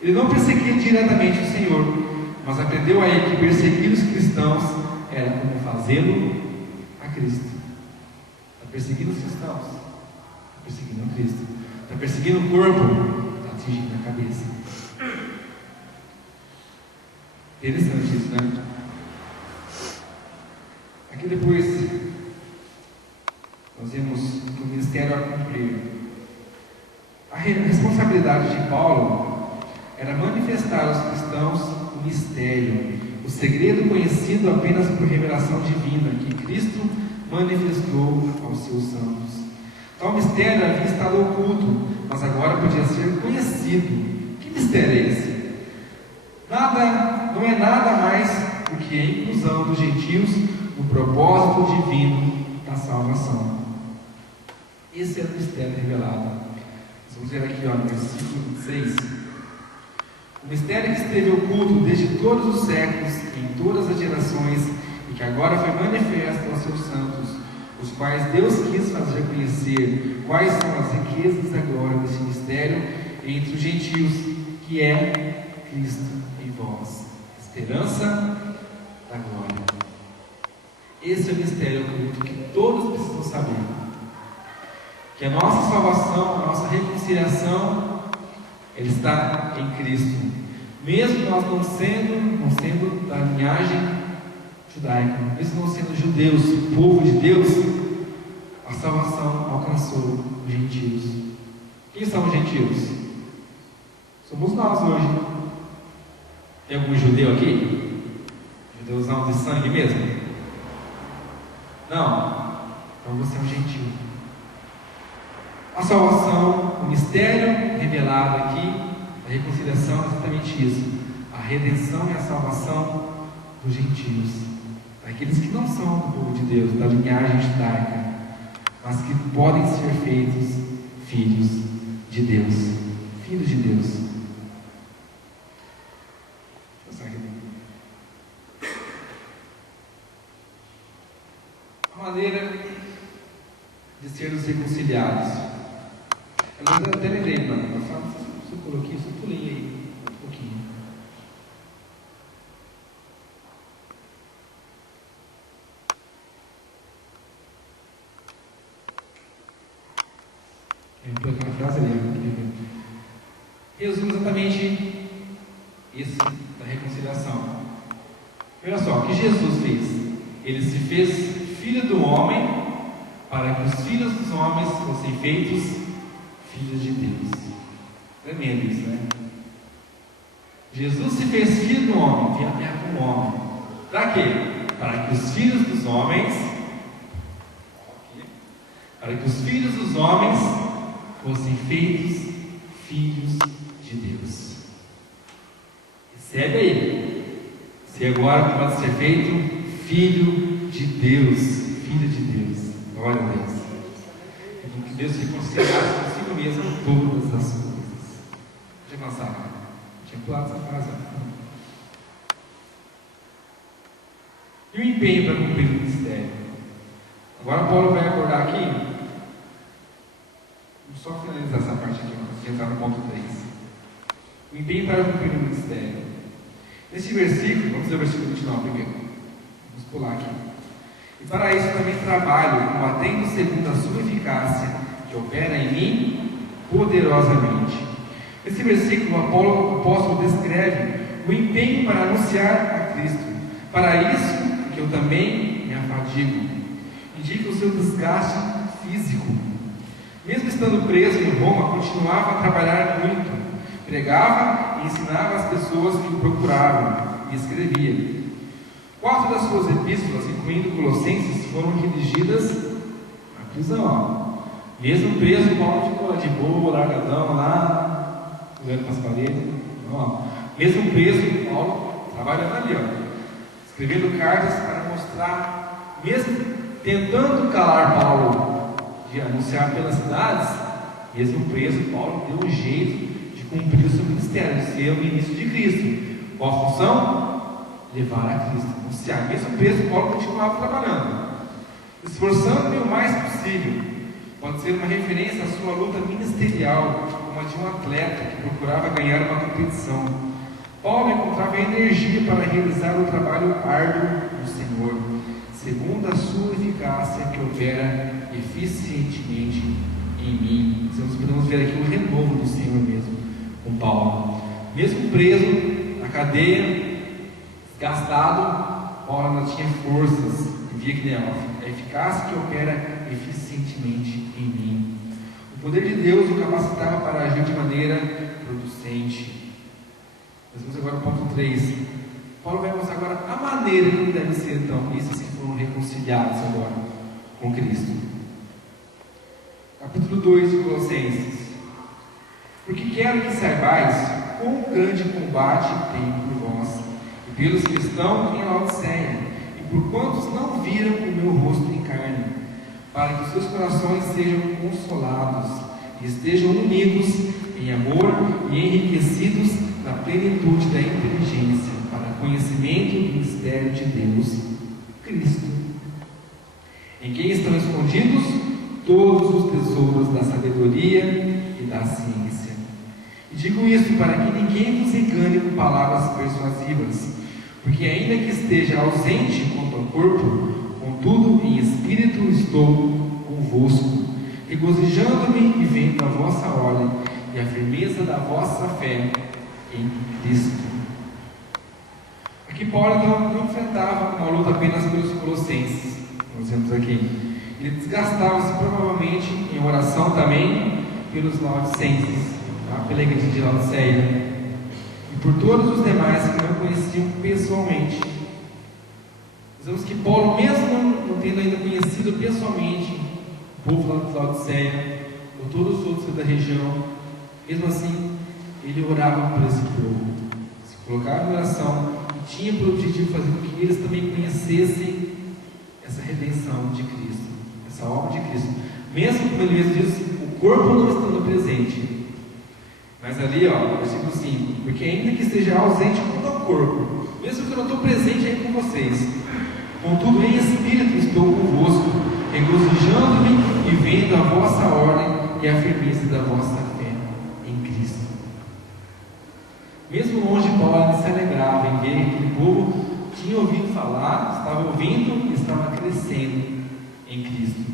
Ele não perseguia diretamente o Senhor, mas aprendeu aí que perseguir os cristãos era como fazê-lo a Cristo. Está perseguindo os cristãos, está perseguindo a Cristo. Está perseguindo o corpo, está atingindo a cabeça. Interessante isso, né? Aqui depois nós vemos que o ministério a cumprir. A responsabilidade de Paulo era manifestar aos cristãos o mistério, o segredo conhecido apenas por revelação divina, que Cristo manifestou aos seus santos. Tal mistério havia estado oculto, mas agora podia ser conhecido. Que mistério é esse? Não é nada mais do que a inclusão dos gentios no propósito divino da salvação. Esse é o mistério revelado. Vamos ver aqui, no versículo 6. O mistério que esteve oculto desde todos os séculos, em todas as gerações, e que agora foi manifesto aos seus santos, os quais Deus quis fazer conhecer quais são as riquezas da glória desse mistério entre os gentios, que é Cristo em vós, esperança da glória. Esse é o mistério oculto que todos precisam saber, que a nossa salvação, a nossa reconciliação, ele está em Cristo. Mesmo nós não sendo da linhagem judaica, mesmo não sendo judeus, povo de Deus, a salvação alcançou os gentios. Quem são os gentios? Somos nós hoje. Tem algum judeu aqui? Judeuzão de sangue mesmo? Não. Então você é um gentil. A salvação, o mistério revelado aqui, a reconciliação é exatamente isso. A redenção e a salvação dos gentios, daqueles que não são do povo de Deus, da linhagem judaica, mas que podem ser feitos filhos de Deus. Filhos de Deus. A maneira de sermos reconciliados. Eu até lembrei, mano, se eu coloquei, só pulei aí um pouquinho. Eu vou colocar resume exatamente isso da reconciliação. Olha só, o que Jesus fez? Ele se fez filho do homem para que os filhos dos homens fossem feitos filhos de Deus. Tremendo isso, né? Jesus se fez filho do homem, veio a terra como homem. Para quê? Para que os filhos dos homens fossem feitos filhos de Deus. Recebe aí. Você agora pode ser feito filho de Deus. Filho de Deus. Glória a Deus. Que Deus se reconciliasse consigo mesmo todas as coisas. Deixa eu avançar. Tinha pulado essa frase. E o empenho para cumprir o ministério. Agora Paulo vai abordar aqui. Vamos só finalizar essa parte aqui, antes de entrar no ponto 3. O empenho para cumprir o ministério. Nesse versículo, vamos ler o versículo 29 primeiro. Vamos pular aqui. E para isso também trabalho, combatendo segundo a sua eficácia, que opera em mim poderosamente. Nesse versículo, o apóstolo descreve o empenho para anunciar a Cristo. Para isso que eu também me afadigo. Indica o seu desgaste físico. Mesmo estando preso em Roma, continuava a trabalhar muito. Pregava e ensinava as pessoas que o procuravam e escrevia. 4 das suas epístolas, incluindo Colossenses, foram redigidas na prisão. Mesmo preso, Paulo ficou lá de boa, largadão lá, olhando para as paredes. Mesmo preso, Paulo trabalhando ali, escrevendo cartas para mostrar, mesmo tentando calar Paulo de anunciar pelas cidades, mesmo preso, Paulo deu um jeito de cumprir o seu ministério, de ser o ministro de Cristo. Qual a função? Levar a Cristo, anunciar. Mesmo preso, Paulo continuava trabalhando, esforçando-me o mais possível. Pode ser uma referência à sua luta ministerial, como a de um atleta que procurava ganhar uma competição. Paulo encontrava energia para realizar o trabalho árduo do Senhor, segundo a sua eficácia que opera eficientemente em mim. Nós podemos ver aqui o renovo do Senhor mesmo, com Paulo. Mesmo preso na cadeia, gastado, Paulo ainda tinha forças e via que a eficácia que opera eficientemente em mim. O poder de Deus o capacitava para agir de maneira producente. Nós vamos agora ao ponto 3. Paulo vai mostrar agora a maneira como deve ser então esses que foram reconciliados agora com Cristo. Capítulo 2 de Colossenses. Porque quero que saibais quão grande combate tenho por vós e pelos que estão em Laodiceia, e por quantos não viram o meu rosto em carne, para que os seus corações sejam consolados e estejam unidos em amor e enriquecidos na plenitude da inteligência, para conhecimento do mistério de Deus, Cristo, em quem estão escondidos todos os tesouros da sabedoria e da ciência. E digo isso para que ninguém vos engane com palavras persuasivas, porque ainda que esteja ausente quanto ao corpo, contudo em espírito estou convosco, regozijando-me e vendo a vossa ordem e a firmeza da vossa fé em Cristo. Aqui Paulo não enfrentava uma luta apenas pelos colossenses, nós vemos aqui. Ele desgastava-se provavelmente em oração também pelos laodicenses, pela igreja de Laodiceia, e por todos os demais que não conheciam pessoalmente. Nós vemos que Paulo, mesmo não tendo ainda conhecido pessoalmente o povo de Laodiceia, ou todos os outros da região, mesmo assim, ele orava por esse povo, se colocava em oração e tinha por objetivo fazer com que eles também conhecessem essa redenção de Cristo, essa obra de Cristo, mesmo como ele mesmo diz, o corpo não estando presente. Mas ali, versículo 5: porque ainda que esteja ausente quanto ao corpo, mesmo que eu não estou presente aí com vocês, contudo em espírito estou convosco, regozijando-me e vendo a vossa ordem e a firmeza da vossa fé em Cristo. Mesmo longe, Paulo se alegrava em ver que o povo tinha ouvido falar, estava ouvindo e estava crescendo em Cristo.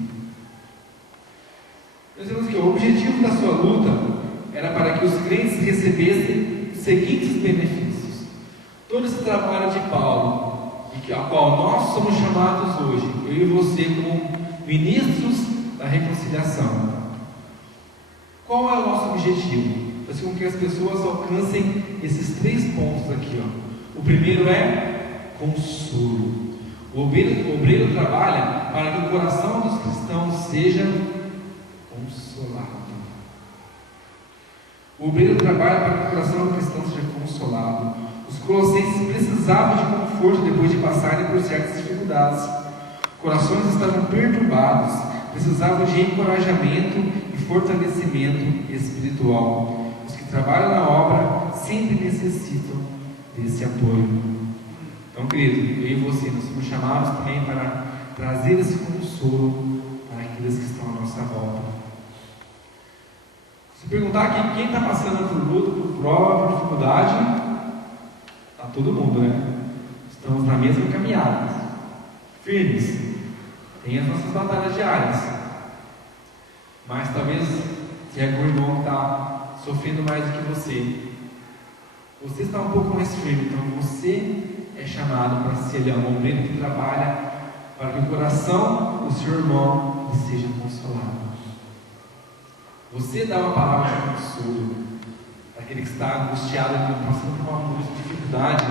Nós vemos que o objetivo da sua luta era para que os crentes recebessem os seguintes benefícios. Todo esse trabalho de Paulo, a qual nós somos chamados hoje, eu e você, como ministros da reconciliação. Qual é o nosso objetivo? Fazer com que as pessoas alcancem esses 3 pontos aqui. O primeiro é consolo. O obreiro trabalha para que o coração dos cristãos seja consolado. O obreiro trabalha para que o coração do cristão seja consolado. Os colossenses precisavam de conforto depois de passarem por certas dificuldades. Corações estavam perturbados, precisavam de encorajamento e fortalecimento espiritual. Os que trabalham na obra sempre necessitam desse apoio. Então, querido, eu e você, nós somos chamados também para trazer esse consolo para aqueles que estão à nossa volta. Se perguntar aqui quem está passando por luta, por prova, por dificuldade, está todo mundo, né? Estamos na mesma caminhada, firmes. Tem as nossas batalhas diárias, mas talvez se é algum irmão que está sofrendo mais do que você está um pouco mais firme, então você é chamado para ser um obreiro que trabalha para que o coração do seu irmão seja consolado. Você dá uma palavra de consolo para aquele que está angustiado, passando por uma dificuldade,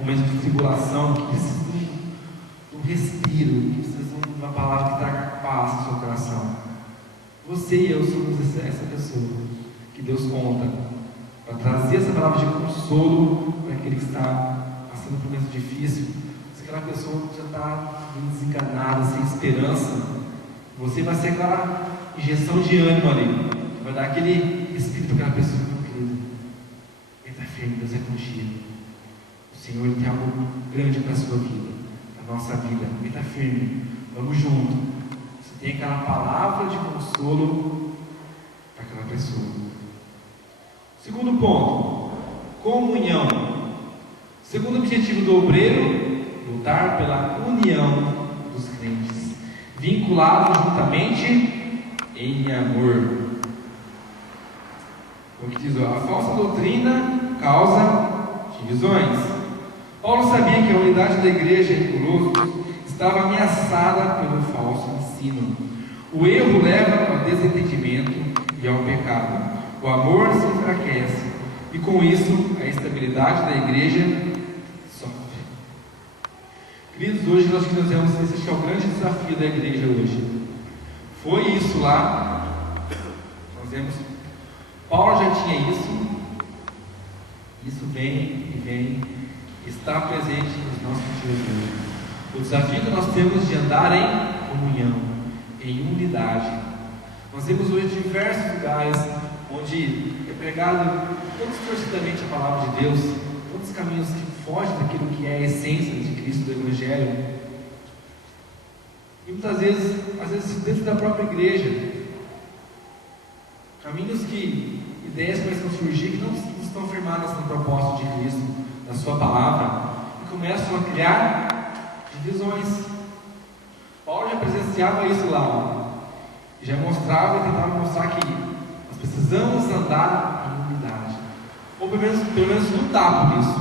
um momento de tribulação, que precisa de um respiro, que precisa de uma palavra que traga paz no seu coração. Você e eu somos essa pessoa que Deus conta para trazer essa palavra de consolo para aquele que está passando por um momento difícil. Se aquela pessoa já está desenganada, sem esperança, você vai ser aquela injeção de ânimo ali, vai dar aquele espírito para aquela pessoa. Meu querido, ele está firme, Deus é contigo. O Senhor tem algo grande para a sua vida, para a nossa vida. Ele está firme, vamos junto. Você tem aquela palavra de consolo para aquela pessoa. Segundo ponto, comunhão. Segundo objetivo do obreiro, lutar pela união dos crentes, vinculados juntamente em amor. O que diz, a falsa doutrina causa divisões. Paulo sabia que a unidade da igreja em Colossos estava ameaçada pelo falso ensino. O erro leva ao desentendimento e ao pecado. O amor se enfraquece e com isso a estabilidade da igreja sofre. Queridos, hoje nós fizemos esse que é o grande desafio da igreja hoje. Foi isso lá. Nós vemos, Paulo já tinha isso. Isso vem e vem, está presente nos nossos dias hoje. O desafio que nós temos de andar em comunhão, em unidade. Nós temos hoje diversos lugares onde é pregado tão distorcidamente a palavra de Deus, tantos caminhos que fogem daquilo que é a essência de Cristo, do Evangelho. E muitas vezes, às vezes dentro da própria igreja, caminhos que, ideias começam a surgir que não estão firmadas no propósito de Cristo, na sua palavra, e começam a criar divisões. Paulo já presenciava isso lá, já mostrava e tentava mostrar que nós precisamos andar em unidade, ou pelo menos lutar por isso,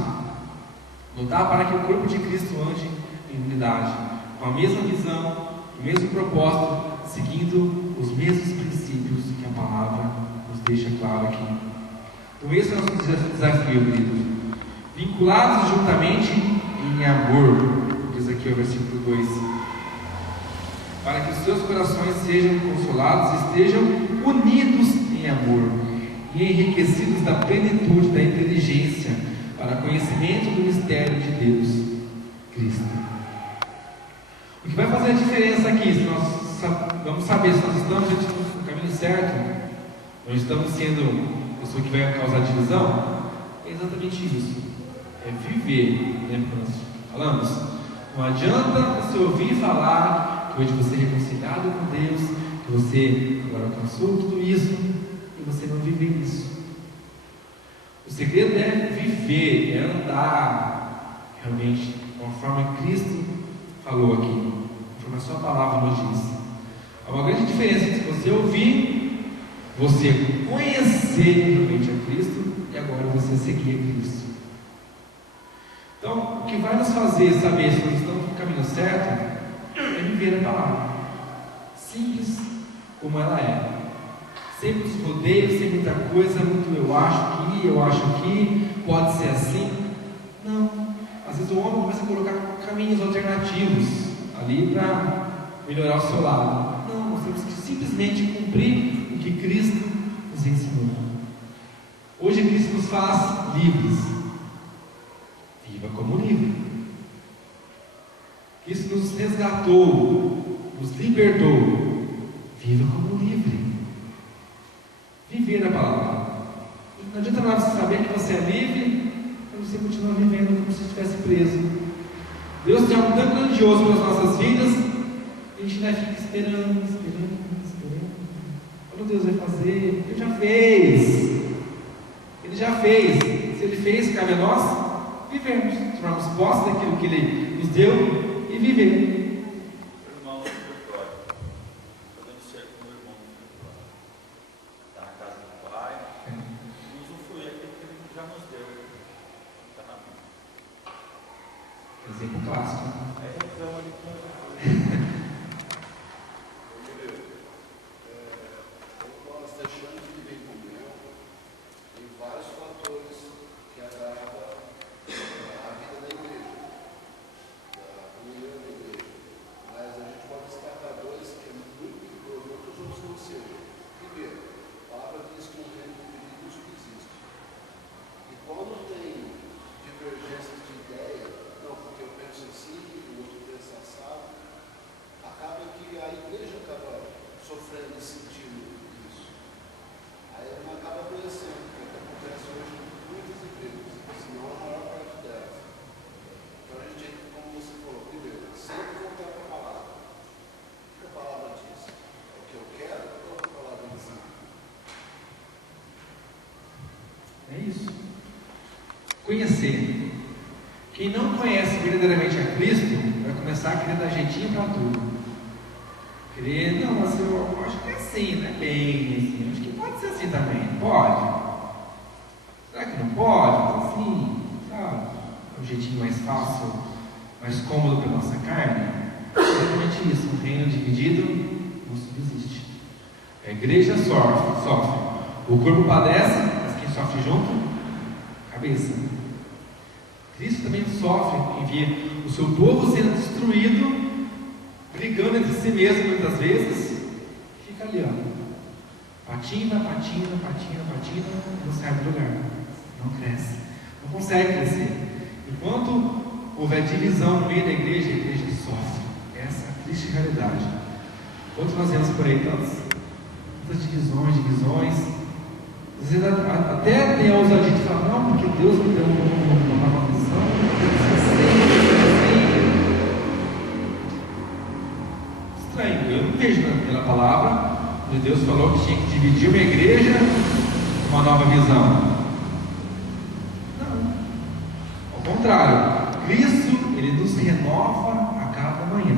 lutar para que o corpo de Cristo ande em unidade, com a mesma visão, o mesmo propósito, seguindo os mesmos princípios que a palavra nos deixa claro aqui. Então esse é o nosso desafio, queridos. Vinculados juntamente em amor, diz aqui o versículo 2, para que os seus corações sejam consolados, estejam unidos em amor e enriquecidos da plenitude da inteligência para conhecimento do mistério de Deus, Cristo. O que vai fazer a diferença aqui, se nós vamos saber se nós estamos no caminho certo, não estamos sendo pessoa que vai causar divisão, é exatamente isso, é viver. Lembra que nós falamos? Não adianta você ouvir falar que hoje você é reconciliado com Deus, que você agora alcançou tudo isso, e você não vive isso. O segredo é viver, é andar realmente conforme Cristo falou aqui, conforme a sua palavra nos diz. Há uma grande diferença entre você ouvir Você conhecer realmente a Cristo e agora você seguir a Cristo. Então, o que vai nos fazer saber se nós estamos no caminho certo é viver a palavra. Simples como ela é. Sem muitos rodeios, sem muita coisa, muito eu acho que, pode ser assim. Não. Às vezes o homem começa a colocar caminhos alternativos ali para melhorar o seu lado. Não, nós temos que simplesmente cumprir o que Cristo nos ensinou. Hoje Cristo nos faz livres. Viva como livre. Cristo nos resgatou, nos libertou. Viva como livre. Viver a palavra. Não adianta nada você saber que você é livre e você continua vivendo como se estivesse preso. Deus tem algo tão grandioso para as nossas vidas, a gente ainda fica esperando. Quando Deus vai fazer? Ele já fez. Ele já fez. Se Ele fez, cabe a nós vivermos, tomarmos posse daquilo que Ele nos deu e viver. Exemplo clássico. Nós deixamos de viver em comunhão, tem vários fatores que agravam a vida da igreja, da comunhão da igreja. Mas a gente pode destacar dois que é muito perigoso, outros outros não sejam. Primeiro, a palavra diz que um reino dividido não subsiste. E quando tem divergências de ideia, não, porque eu penso assim, o outro pensa assado, acaba que a igreja acaba sofrendo e sentindo isso. Aí ela acaba adoecendo, que é o que acontece hoje em muitas igrejas, se não a maior parte delas. Então a gente, como você falou, primeiro, sempre voltar para a palavra. O que a palavra diz? É o que eu quero ou a palavra ensina? É isso. Conhecer. Quem não conhece verdadeiramente a Cristo vai começar a querer dar jeitinho para tudo. Querer, não, mas eu acho que é assim, não é bem assim. Acho que pode ser assim também. Pode. Será que não pode? Assim, sabe? É um jeitinho mais fácil, mais cômodo para a nossa carne. É exatamente isso. Um reino dividido não subsiste. A igreja sofre. O corpo padece, mas quem sofre junto? Cabeça. Cristo também sofre em ver o seu povo sendo destruído, brigando entre si mesmo muitas vezes, fica ali, ó, patina, não sai do lugar, não cresce, não consegue crescer. Enquanto houver divisão no meio da igreja, a igreja sofre. Essa é a triste realidade. Enquanto nós vemos por aí tantas divisões, às vezes até tem a ousadia de falar, não, porque Deus me deu uma nova visão, estranho, eu não vejo pela palavra onde Deus falou que tinha que dividir uma igreja com uma nova visão. Não, ao contrário, Cristo, Ele nos renova a cada manhã,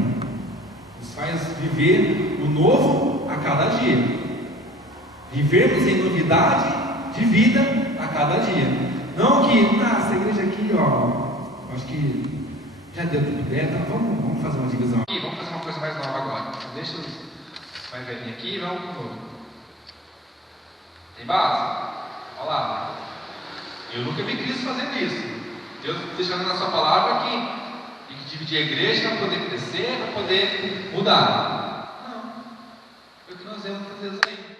nos faz viver o novo a cada dia. Vivermos em novidade de vida a cada dia. Não que, essa igreja aqui, acho que já deu tudo bem, então vamos fazer uma divisão aqui, vamos fazer uma coisa mais nova agora. Deixa os mais velhinhos aqui, vamos pro novo. Tem base? Olha lá. Eu nunca vi Cristo fazendo isso. Deus deixando na sua palavra que tem que dividir a igreja para poder crescer, para poder mudar. Não. Foi o que nós vemos fazer isso aí.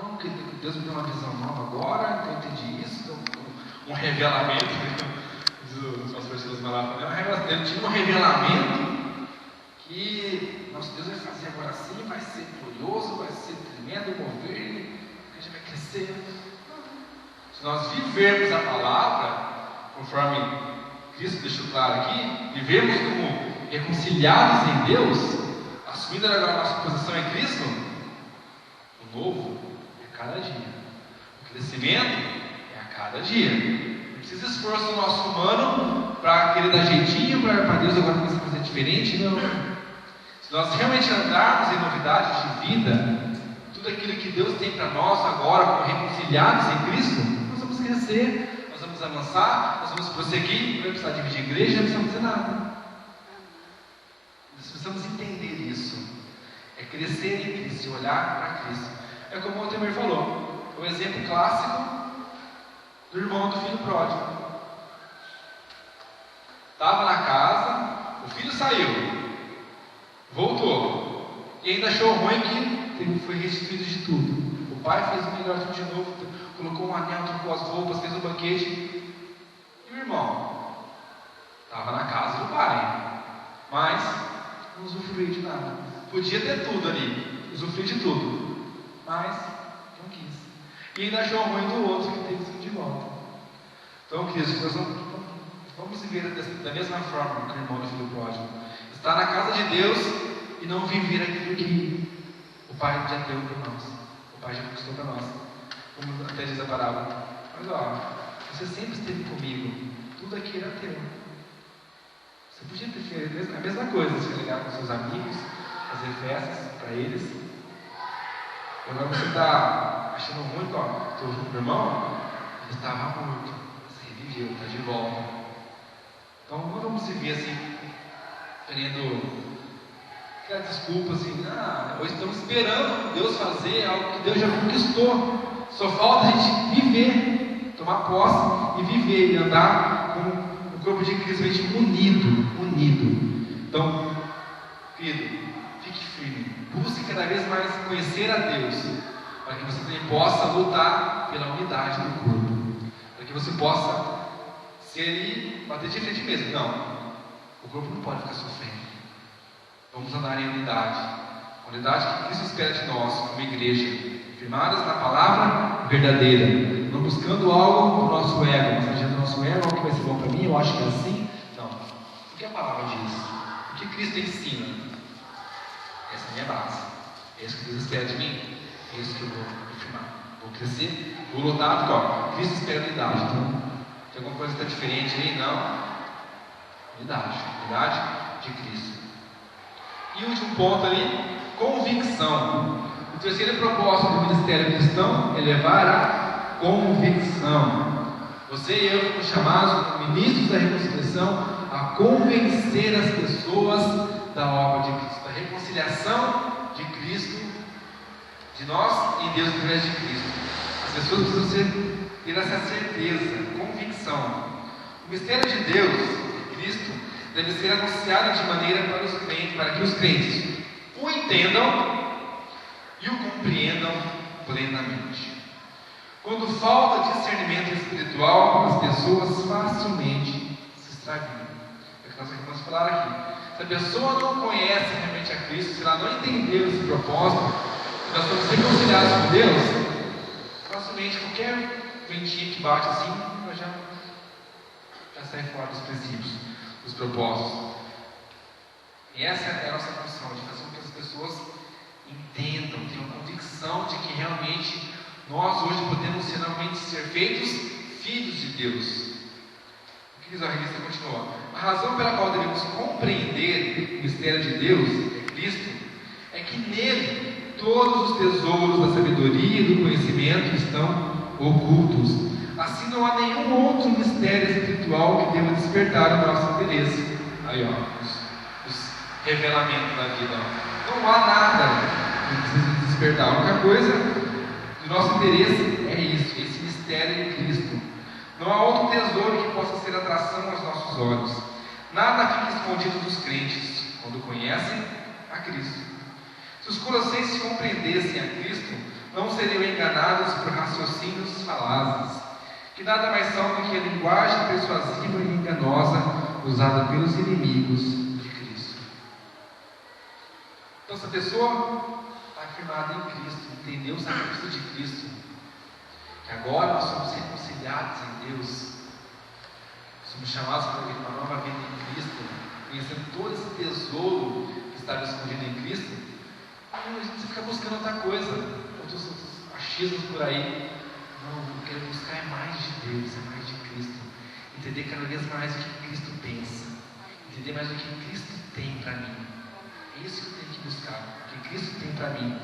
Não, que Deus me deu uma visão nova agora, então eu entendi isso, um revelamento, os pastores Silas Malafa, eu tive um revelamento que nosso Deus vai fazer agora sim, vai ser glorioso, vai ser tremendo, mover, a igreja vai crescer. Se nós vivermos a palavra, conforme Cristo deixou claro aqui, vivermos como reconciliados em Deus, assumindo agora a nossa posição em Cristo, o novo cada dia. O crescimento é a cada dia. Não precisa esforço do nosso humano para querer dar jeitinho, para Deus agora começar a fazer diferente, não. Se nós realmente andarmos em novidade de vida, tudo aquilo que Deus tem para nós agora, como reconciliados em Cristo, nós vamos crescer, nós vamos avançar, nós vamos prosseguir, não vai precisar dividir igreja, não precisamos fazer nada. Nós precisamos entender isso. É crescer em Cristo e olhar para Cristo. É como o Temer falou, o exemplo clássico do irmão do filho pródigo. Estava na casa, o filho saiu, voltou, e ainda achou ruim que foi restituído de tudo. O pai fez o melhor tudo de novo, colocou um anel, trocou as roupas, fez um banquete. E o irmão? Estava na casa do pai, mas não usufruiu de nada. Podia ter tudo ali, usufruir de tudo, mas não quis. E ainda achou ruim do outro que teve tudo de volta. Então, queridos, nós vamos viver da mesma forma que o irmão do filho pródigo. Estar na casa de Deus e não viver aquilo que o Pai já deu para nós. O Pai já conquistou para nós. Como até diz a parábola. Mas você sempre esteve comigo. Tudo aqui era teu. Você podia ter feito a mesma coisa, se ligar com seus amigos, fazer festas para eles. Agora você está achando ruim com o teu irmão? Ele estava morto. Você reviveu, está de volta. Então não vamos se ver assim, querendo criar desculpa assim, hoje estamos esperando Deus fazer algo que Deus já conquistou. Só falta a gente viver, tomar posse e viver, e andar com o corpo de Cristo, a gente unido. Então, querido, fique firme, busque cada vez mais conhecer a Deus, para que você também possa lutar pela unidade do corpo, para que você possa ser ali, bater de frente mesmo. Não, o corpo não pode ficar sofrendo. Vamos andar em unidade, a unidade que Cristo espera de nós, como igreja, firmadas na palavra verdadeira, não buscando algo do nosso ego, não seja do nosso ego, algo que vai ser bom para mim, eu acho que é assim. Não, o que a palavra diz, o que Cristo ensina, essa é a minha base, é isso que Deus espera de mim, é isso que eu vou firmar, vou crescer, vou lutar, porque Cristo espera unidade. Então, tem alguma coisa que está diferente aí? Não, unidade de Cristo. E o último ponto ali, convicção. O terceiro propósito do ministério cristão é levar a convicção. Você e eu fomos chamados como ministros da reconciliação a convencer as pessoas da obra de Cristo, da reconciliação de Cristo, de nós e Deus através de Cristo. As pessoas precisam ter essa certeza, convicção. O mistério de Deus, de Cristo, deve ser anunciado de maneira para que os crentes o entendam e o compreendam plenamente. Quando falta discernimento espiritual, as pessoas facilmente se extraviam. É o que nós vamos falar aqui. Se a pessoa não conhece realmente a Cristo, se ela não entendeu esse propósito, se nós somos reconciliados com Deus, facilmente qualquer ventinho que bate assim, já sai fora dos princípios, dos propósitos. E essa é a nossa função, de fazer com que as pessoas entendam, tenham convicção de que realmente nós hoje podemos realmente ser feitos filhos de Deus. O que diz a revista continua? A razão pela qual devemos compreender o mistério de Deus, Cristo, é que nele todos os tesouros da sabedoria e do conhecimento estão ocultos. Assim não há nenhum outro mistério espiritual que deva despertar o nosso interesse. Aí os revelamentos da vida. Não há nada que precisa despertar. A única coisa do nosso interesse é isso, esse mistério em Cristo. Não há outro tesouro que possa ser atração aos nossos olhos. Nada fica escondido dos crentes quando conhecem a Cristo. Se os colossenses compreendessem a Cristo, não seriam enganados por raciocínios falazes, que nada mais são do que a linguagem persuasiva e enganosa usada pelos inimigos de Cristo. Então, se a pessoa está afirmada em Cristo, entendeu o sacrifício de Cristo, que agora nós somos reconciliados em Deus, somos chamados para viver uma nova vida em Cristo, conhecendo todo esse tesouro que estava escondido em Cristo, a gente fica buscando outra coisa, outros achismos por aí. Não, eu quero buscar mais de Deus, mais de Cristo, entender cada vez mais o que Cristo pensa, entender mais o que Cristo tem para mim. É isso que eu tenho que buscar, o que Cristo tem para mim.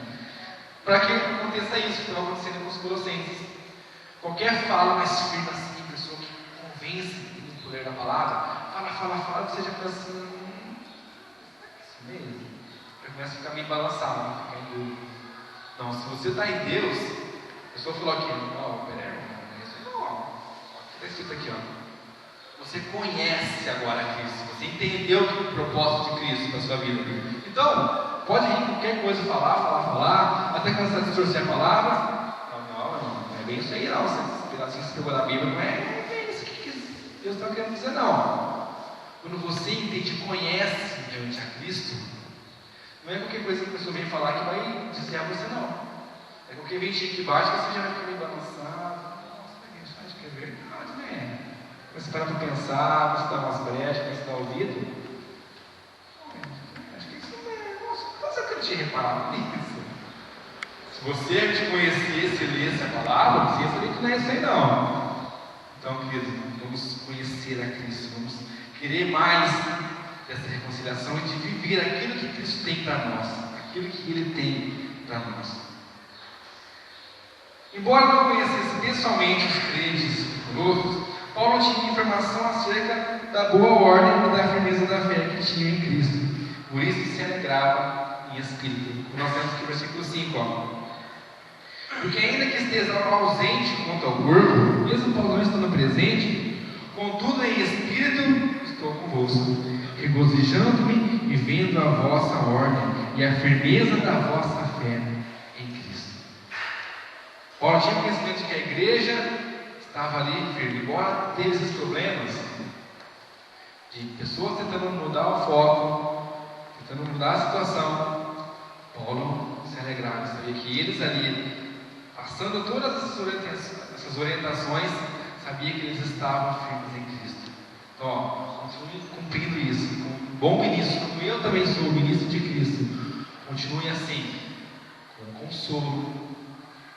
para que aconteça isso que está acontecendo com os colossenses. Qualquer fala mais firme assim, pessoa que convence do poder da palavra, fala, você já fica assim, isso mesmo. Já começa a ficar meio balançado, fica em dúvida. Não, se você está em Deus, a pessoa falou aqui, peraí, não, está escrito aqui, você conhece agora Cristo, você entendeu o propósito de Cristo para a sua vida. Então, pode vir qualquer coisa falar, até começar a distorcer a palavra. Não é bem isso aí não, esse pedacinho que você pegou da Bíblia não é bem isso que Deus está querendo dizer não. Quando você entende e conhece realmente a Cristo, não é qualquer coisa que a pessoa vem falar que vai dizer a você não. É qualquer ventinho que bate que você já vai ficar meio balançado. Nossa, acho que é verdade, né? Você para para pensar, você dá umas brechas, você dá ouvido. Acho que isso não é. Nossa, quase eu tinha reparado nisso. Se você te conhecesse e lesse a palavra, você ia saber que não é isso aí não. Então, queridos, vamos conhecer a Cristo, vamos querer mais dessa reconciliação e de viver aquilo que Cristo tem para nós, aquilo que Ele tem para nós. Embora não conhecesse pessoalmente os crentes conosco, Paulo tinha informação acerca da boa ordem e da firmeza da fé que tinha em Cristo. Por isso se alegrava em espírito. Nós temos aqui o versículo 5. Porque ainda que esteja ausente quanto ao corpo, mesmo Paulo não estando presente, contudo em espírito estou convosco, regozijando-me e vendo a vossa ordem e a firmeza da vossa fé em Cristo. Paulo tinha conhecimento de que a igreja estava ali firme, embora teve esses problemas de pessoas tentando mudar o foco, tentando mudar a situação. Paulo se alegrava, sabia que eles ali, passando todas essas orientações, sabia que eles estavam firmes em Cristo. Então, continue cumprindo isso, com bom ministro, como eu também sou ministro de Cristo. Continue assim, com consolo,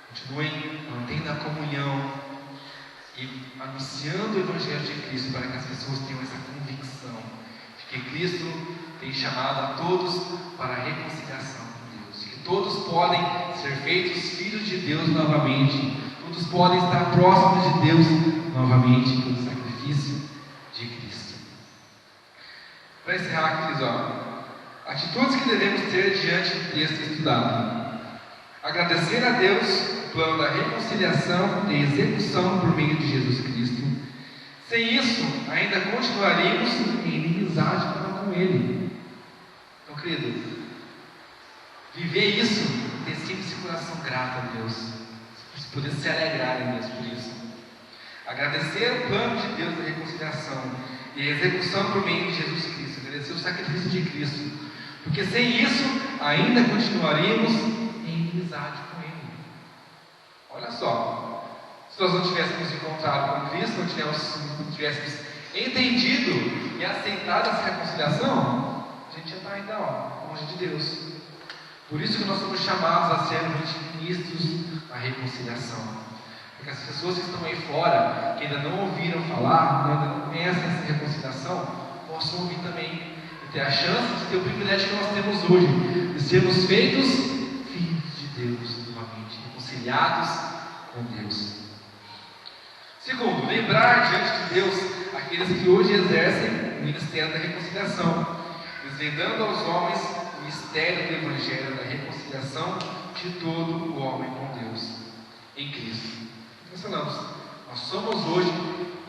continue mantendo a comunhão e anunciando o Evangelho de Cristo para que as pessoas tenham essa convicção de que Cristo tem chamado a todos para a reconciliação com Deus, de que todos podem ser feitos filhos de Deus novamente, todos podem estar próximos de Deus novamente pelo sacrifício de Cristo. Para encerrar, queridos, atitudes que devemos ter diante do texto estudado: agradecer a Deus o plano da reconciliação e execução por meio de Jesus Cristo. Sem isso, ainda continuaríamos em inimizade para com Ele. Então, querido, viver isso, ter sempre esse coração grato a Deus, poder se alegrar em Deus por isso. Agradecer o plano de Deus da reconciliação e a execução por meio de Jesus Cristo, agradecer o sacrifício de Cristo, porque sem isso ainda continuaríamos em inimizade com Ele. Olha só, se nós não tivéssemos encontrado com Cristo, não tivéssemos entendido e aceitado essa reconciliação, a gente já está ainda longe de Deus. Por isso que nós somos chamados a sermos ministros da reconciliação. Porque as pessoas que estão aí fora, que ainda não ouviram falar, ainda não conhecem essa reconciliação, possam ouvir também e ter a chance de ter o privilégio que nós temos hoje, de sermos feitos filhos de Deus novamente, reconciliados com Deus. Segundo, lembrar diante de Deus aqueles que hoje exercem o ministério da reconciliação, desvendando aos homens o mistério do Evangelho da reconciliação de todo o homem com Deus em Cristo. Mencionamos, nós somos hoje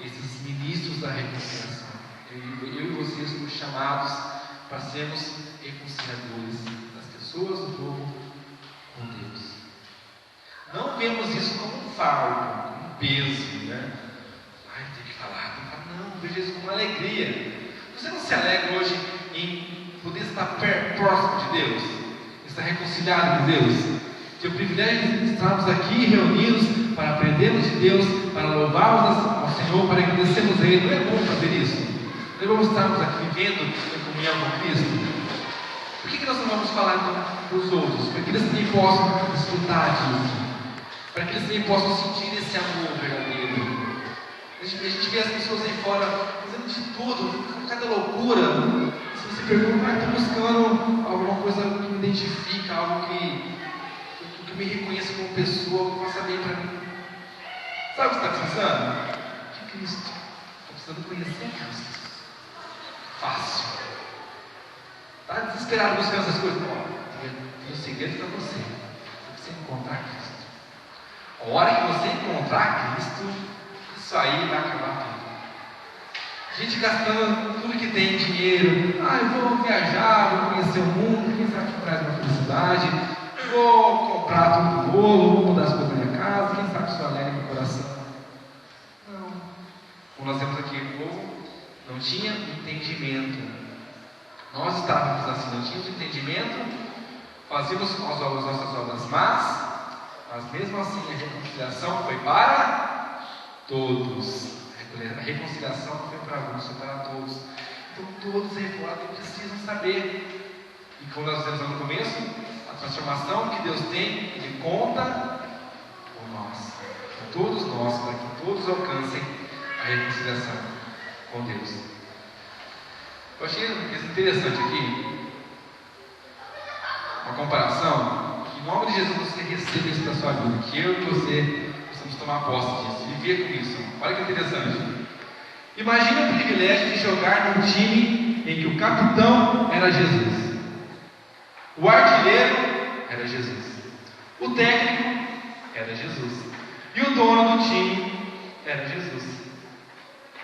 esses ministros da reconciliação. Eu e vocês somos chamados para sermos reconciliadores das pessoas do povo com Deus. Não vemos isso como um fardo, como um peso, né? Tem que falar. Não, veja isso como uma alegria. Você não se alegra hoje em poder estar próximo de Deus, estar reconciliado com Deus? Ter o privilégio de estarmos aqui reunidos para aprendermos de Deus, para louvarmos ao Senhor, para agradecermos a Ele. Não é bom fazer isso? Não é bom estarmos aqui vivendo em comunhão com Cristo? Por que nós não vamos falar então para os outros? Para que eles também possam desfrutar disso, para que eles também possam sentir esse amor verdadeiro. A gente vê as pessoas aí fora fazendo de tudo, cada loucura. Se você pergunta, estou buscando alguma coisa que me identifica, algo que me pessoa que faça bem para mim. Sabe o que você está precisando? De Cristo. Está precisando conhecer Cristo. Fácil. Está desesperado buscando essas coisas? Tem um segredo para você. Você encontrar Cristo. A hora que você encontrar Cristo, isso aí vai acabar tudo. A gente gastando tudo que tem, dinheiro. Eu vou viajar, vou conhecer o mundo. Quem sabe que traz uma felicidade? Vou comprar tudo bolo, vou mudar as coisas da minha casa. Quem sabe que isso alegra meu coração? Não. Como nós temos aqui o povo, não tinha entendimento. Nós estávamos assim, não tínhamos entendimento, fazíamos as nossas obras más, mas mesmo assim a reconciliação foi para todos. A reconciliação não foi para alguns, foi para todos. Então todos aí fora precisam saber. E como nós dizemos no começo, a transformação que Deus tem, Ele conta por nós, por todos nós, para que todos alcancem a reconciliação com Deus. Eu achei interessante aqui uma comparação, que em nome de Jesus você receba isso da sua vida, que eu e você precisamos tomar posse disso, viver com isso. Olha que interessante. Imagina o privilégio de jogar num time em que o capitão era Jesus, o artilheiro era Jesus, o técnico era Jesus e o dono do time era Jesus.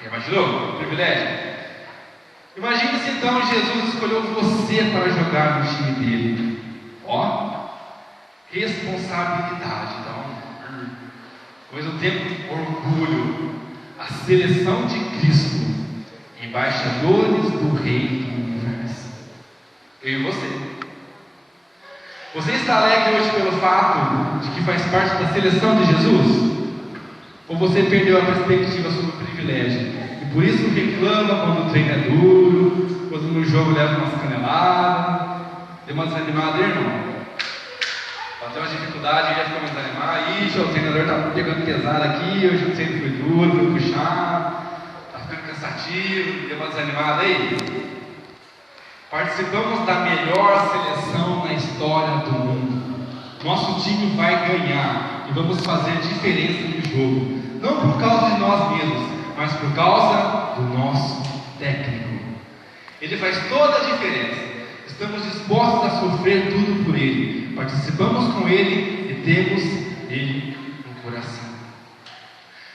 Imaginou o privilégio? Imagine se então Jesus escolheu você para jogar no time dele. Responsabilidade, então, ao mesmo tempo orgulho, a seleção de Cristo, embaixadores do Rei do Universo. Eu e você. Você está alegre hoje pelo fato de que faz parte da seleção de Jesus? Ou você perdeu a perspectiva sobre o privilégio? E por isso reclama quando o treino é duro, quando no jogo leva umas caneladas, deu uma desanimada, irmão? Bateu uma dificuldade e já ficou mais animado. Ixi, o treinador está pegando pesado aqui, hoje o treino foi duro, foi puxado, está ficando cansativo, deu uma desanimada aí. Participamos da melhor seleção na história do mundo. Nosso time vai ganhar e vamos fazer diferença no jogo. Não por causa de nós mesmos, mas por causa do nosso técnico. Ele faz toda a diferença. Estamos dispostos a sofrer tudo por Ele. Participamos com Ele e temos Ele no coração.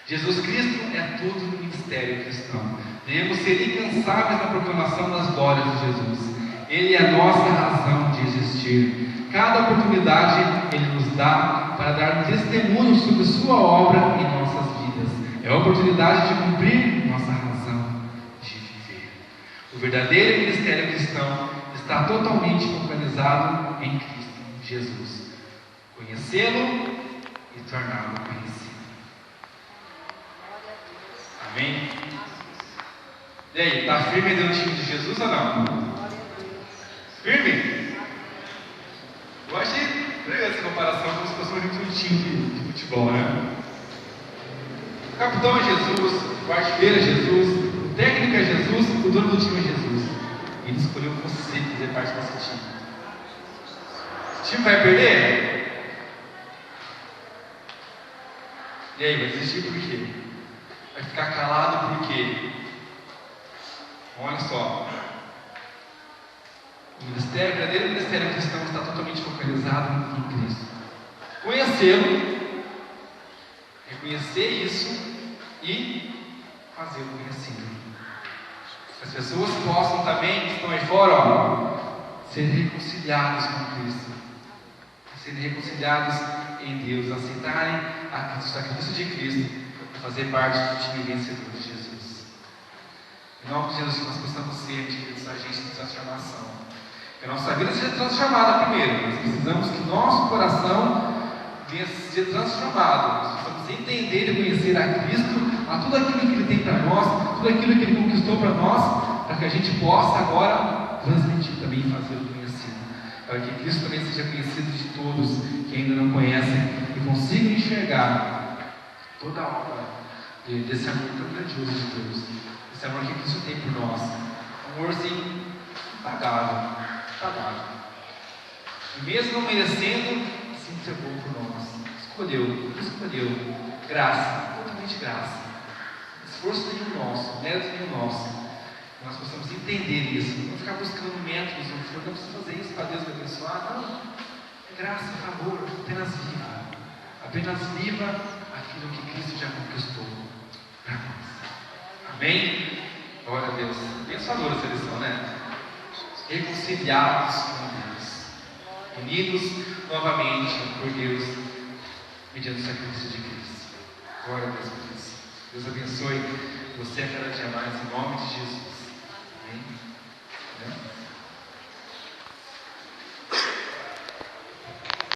Jesus Cristo é tudo no ministério cristão. Devemos ser incansáveis na proclamação das glórias de Jesus. Ele é a nossa razão de existir. Cada oportunidade Ele nos dá para dar testemunho sobre Sua obra em nossas vidas. É a oportunidade de cumprir nossa razão de viver. O verdadeiro ministério cristão está totalmente focalizado em Cristo Jesus. Conhecê-lo e torná-lo conhecido. Amém? E aí, está firme dentro do time de Jesus ou não? Firme? Eu achei legal essa comparação como se fosse um time de futebol, né? O capitão é Jesus, o artilheiro é Jesus, o técnico é Jesus, o dono do time é Jesus. Ele escolheu você fazer parte desse time. Esse time vai perder? E aí, vai desistir por quê? Vai ficar calado por quê? Olha só. O verdadeiro ministério cristão está totalmente focalizado em Cristo. Conhecê-lo, reconhecer isso e fazê-lo conhecido. Que as pessoas possam também, que estão aí fora, ser reconciliados com Cristo, serem reconciliados em Deus, aceitarem o sacrifício de Cristo para fazer parte do time vencedor de Jesus. Em nome de Jesus, que nós possamos ser agentes de transformação. Que a nossa vida seja transformada primeiro. Nós precisamos que nosso coração venha ser transformado. Nós precisamos entender e conhecer a Cristo, a tudo aquilo que Ele tem para nós, tudo aquilo que Ele conquistou para nós, para que a gente possa agora transmitir também e fazer o conhecido. Para que Cristo também seja conhecido de todos que ainda não conhecem e consigam enxergar toda a obra desse amor tão grandioso de Deus. Esse amor que Cristo tem por nós. Um amor assim, impagável. E mesmo não merecendo, se se entregou por nós, escolheu, graça, totalmente graça, esforço nenhum nosso, mérito nenhum nosso. Nós possamos entender isso, não ficar buscando métodos, não precisa fazer isso para Deus me abençoar, não, é graça, favor, apenas viva aquilo que Cristo já conquistou para nós. Amém? Glória a Deus. Abençoadora essa lição, né? Reconciliados com Deus, unidos novamente por Deus, mediante o sacrifício de Cristo. Glória a Deus por isso. Deus abençoe você a cada dia mais, em nome de Jesus. Amém?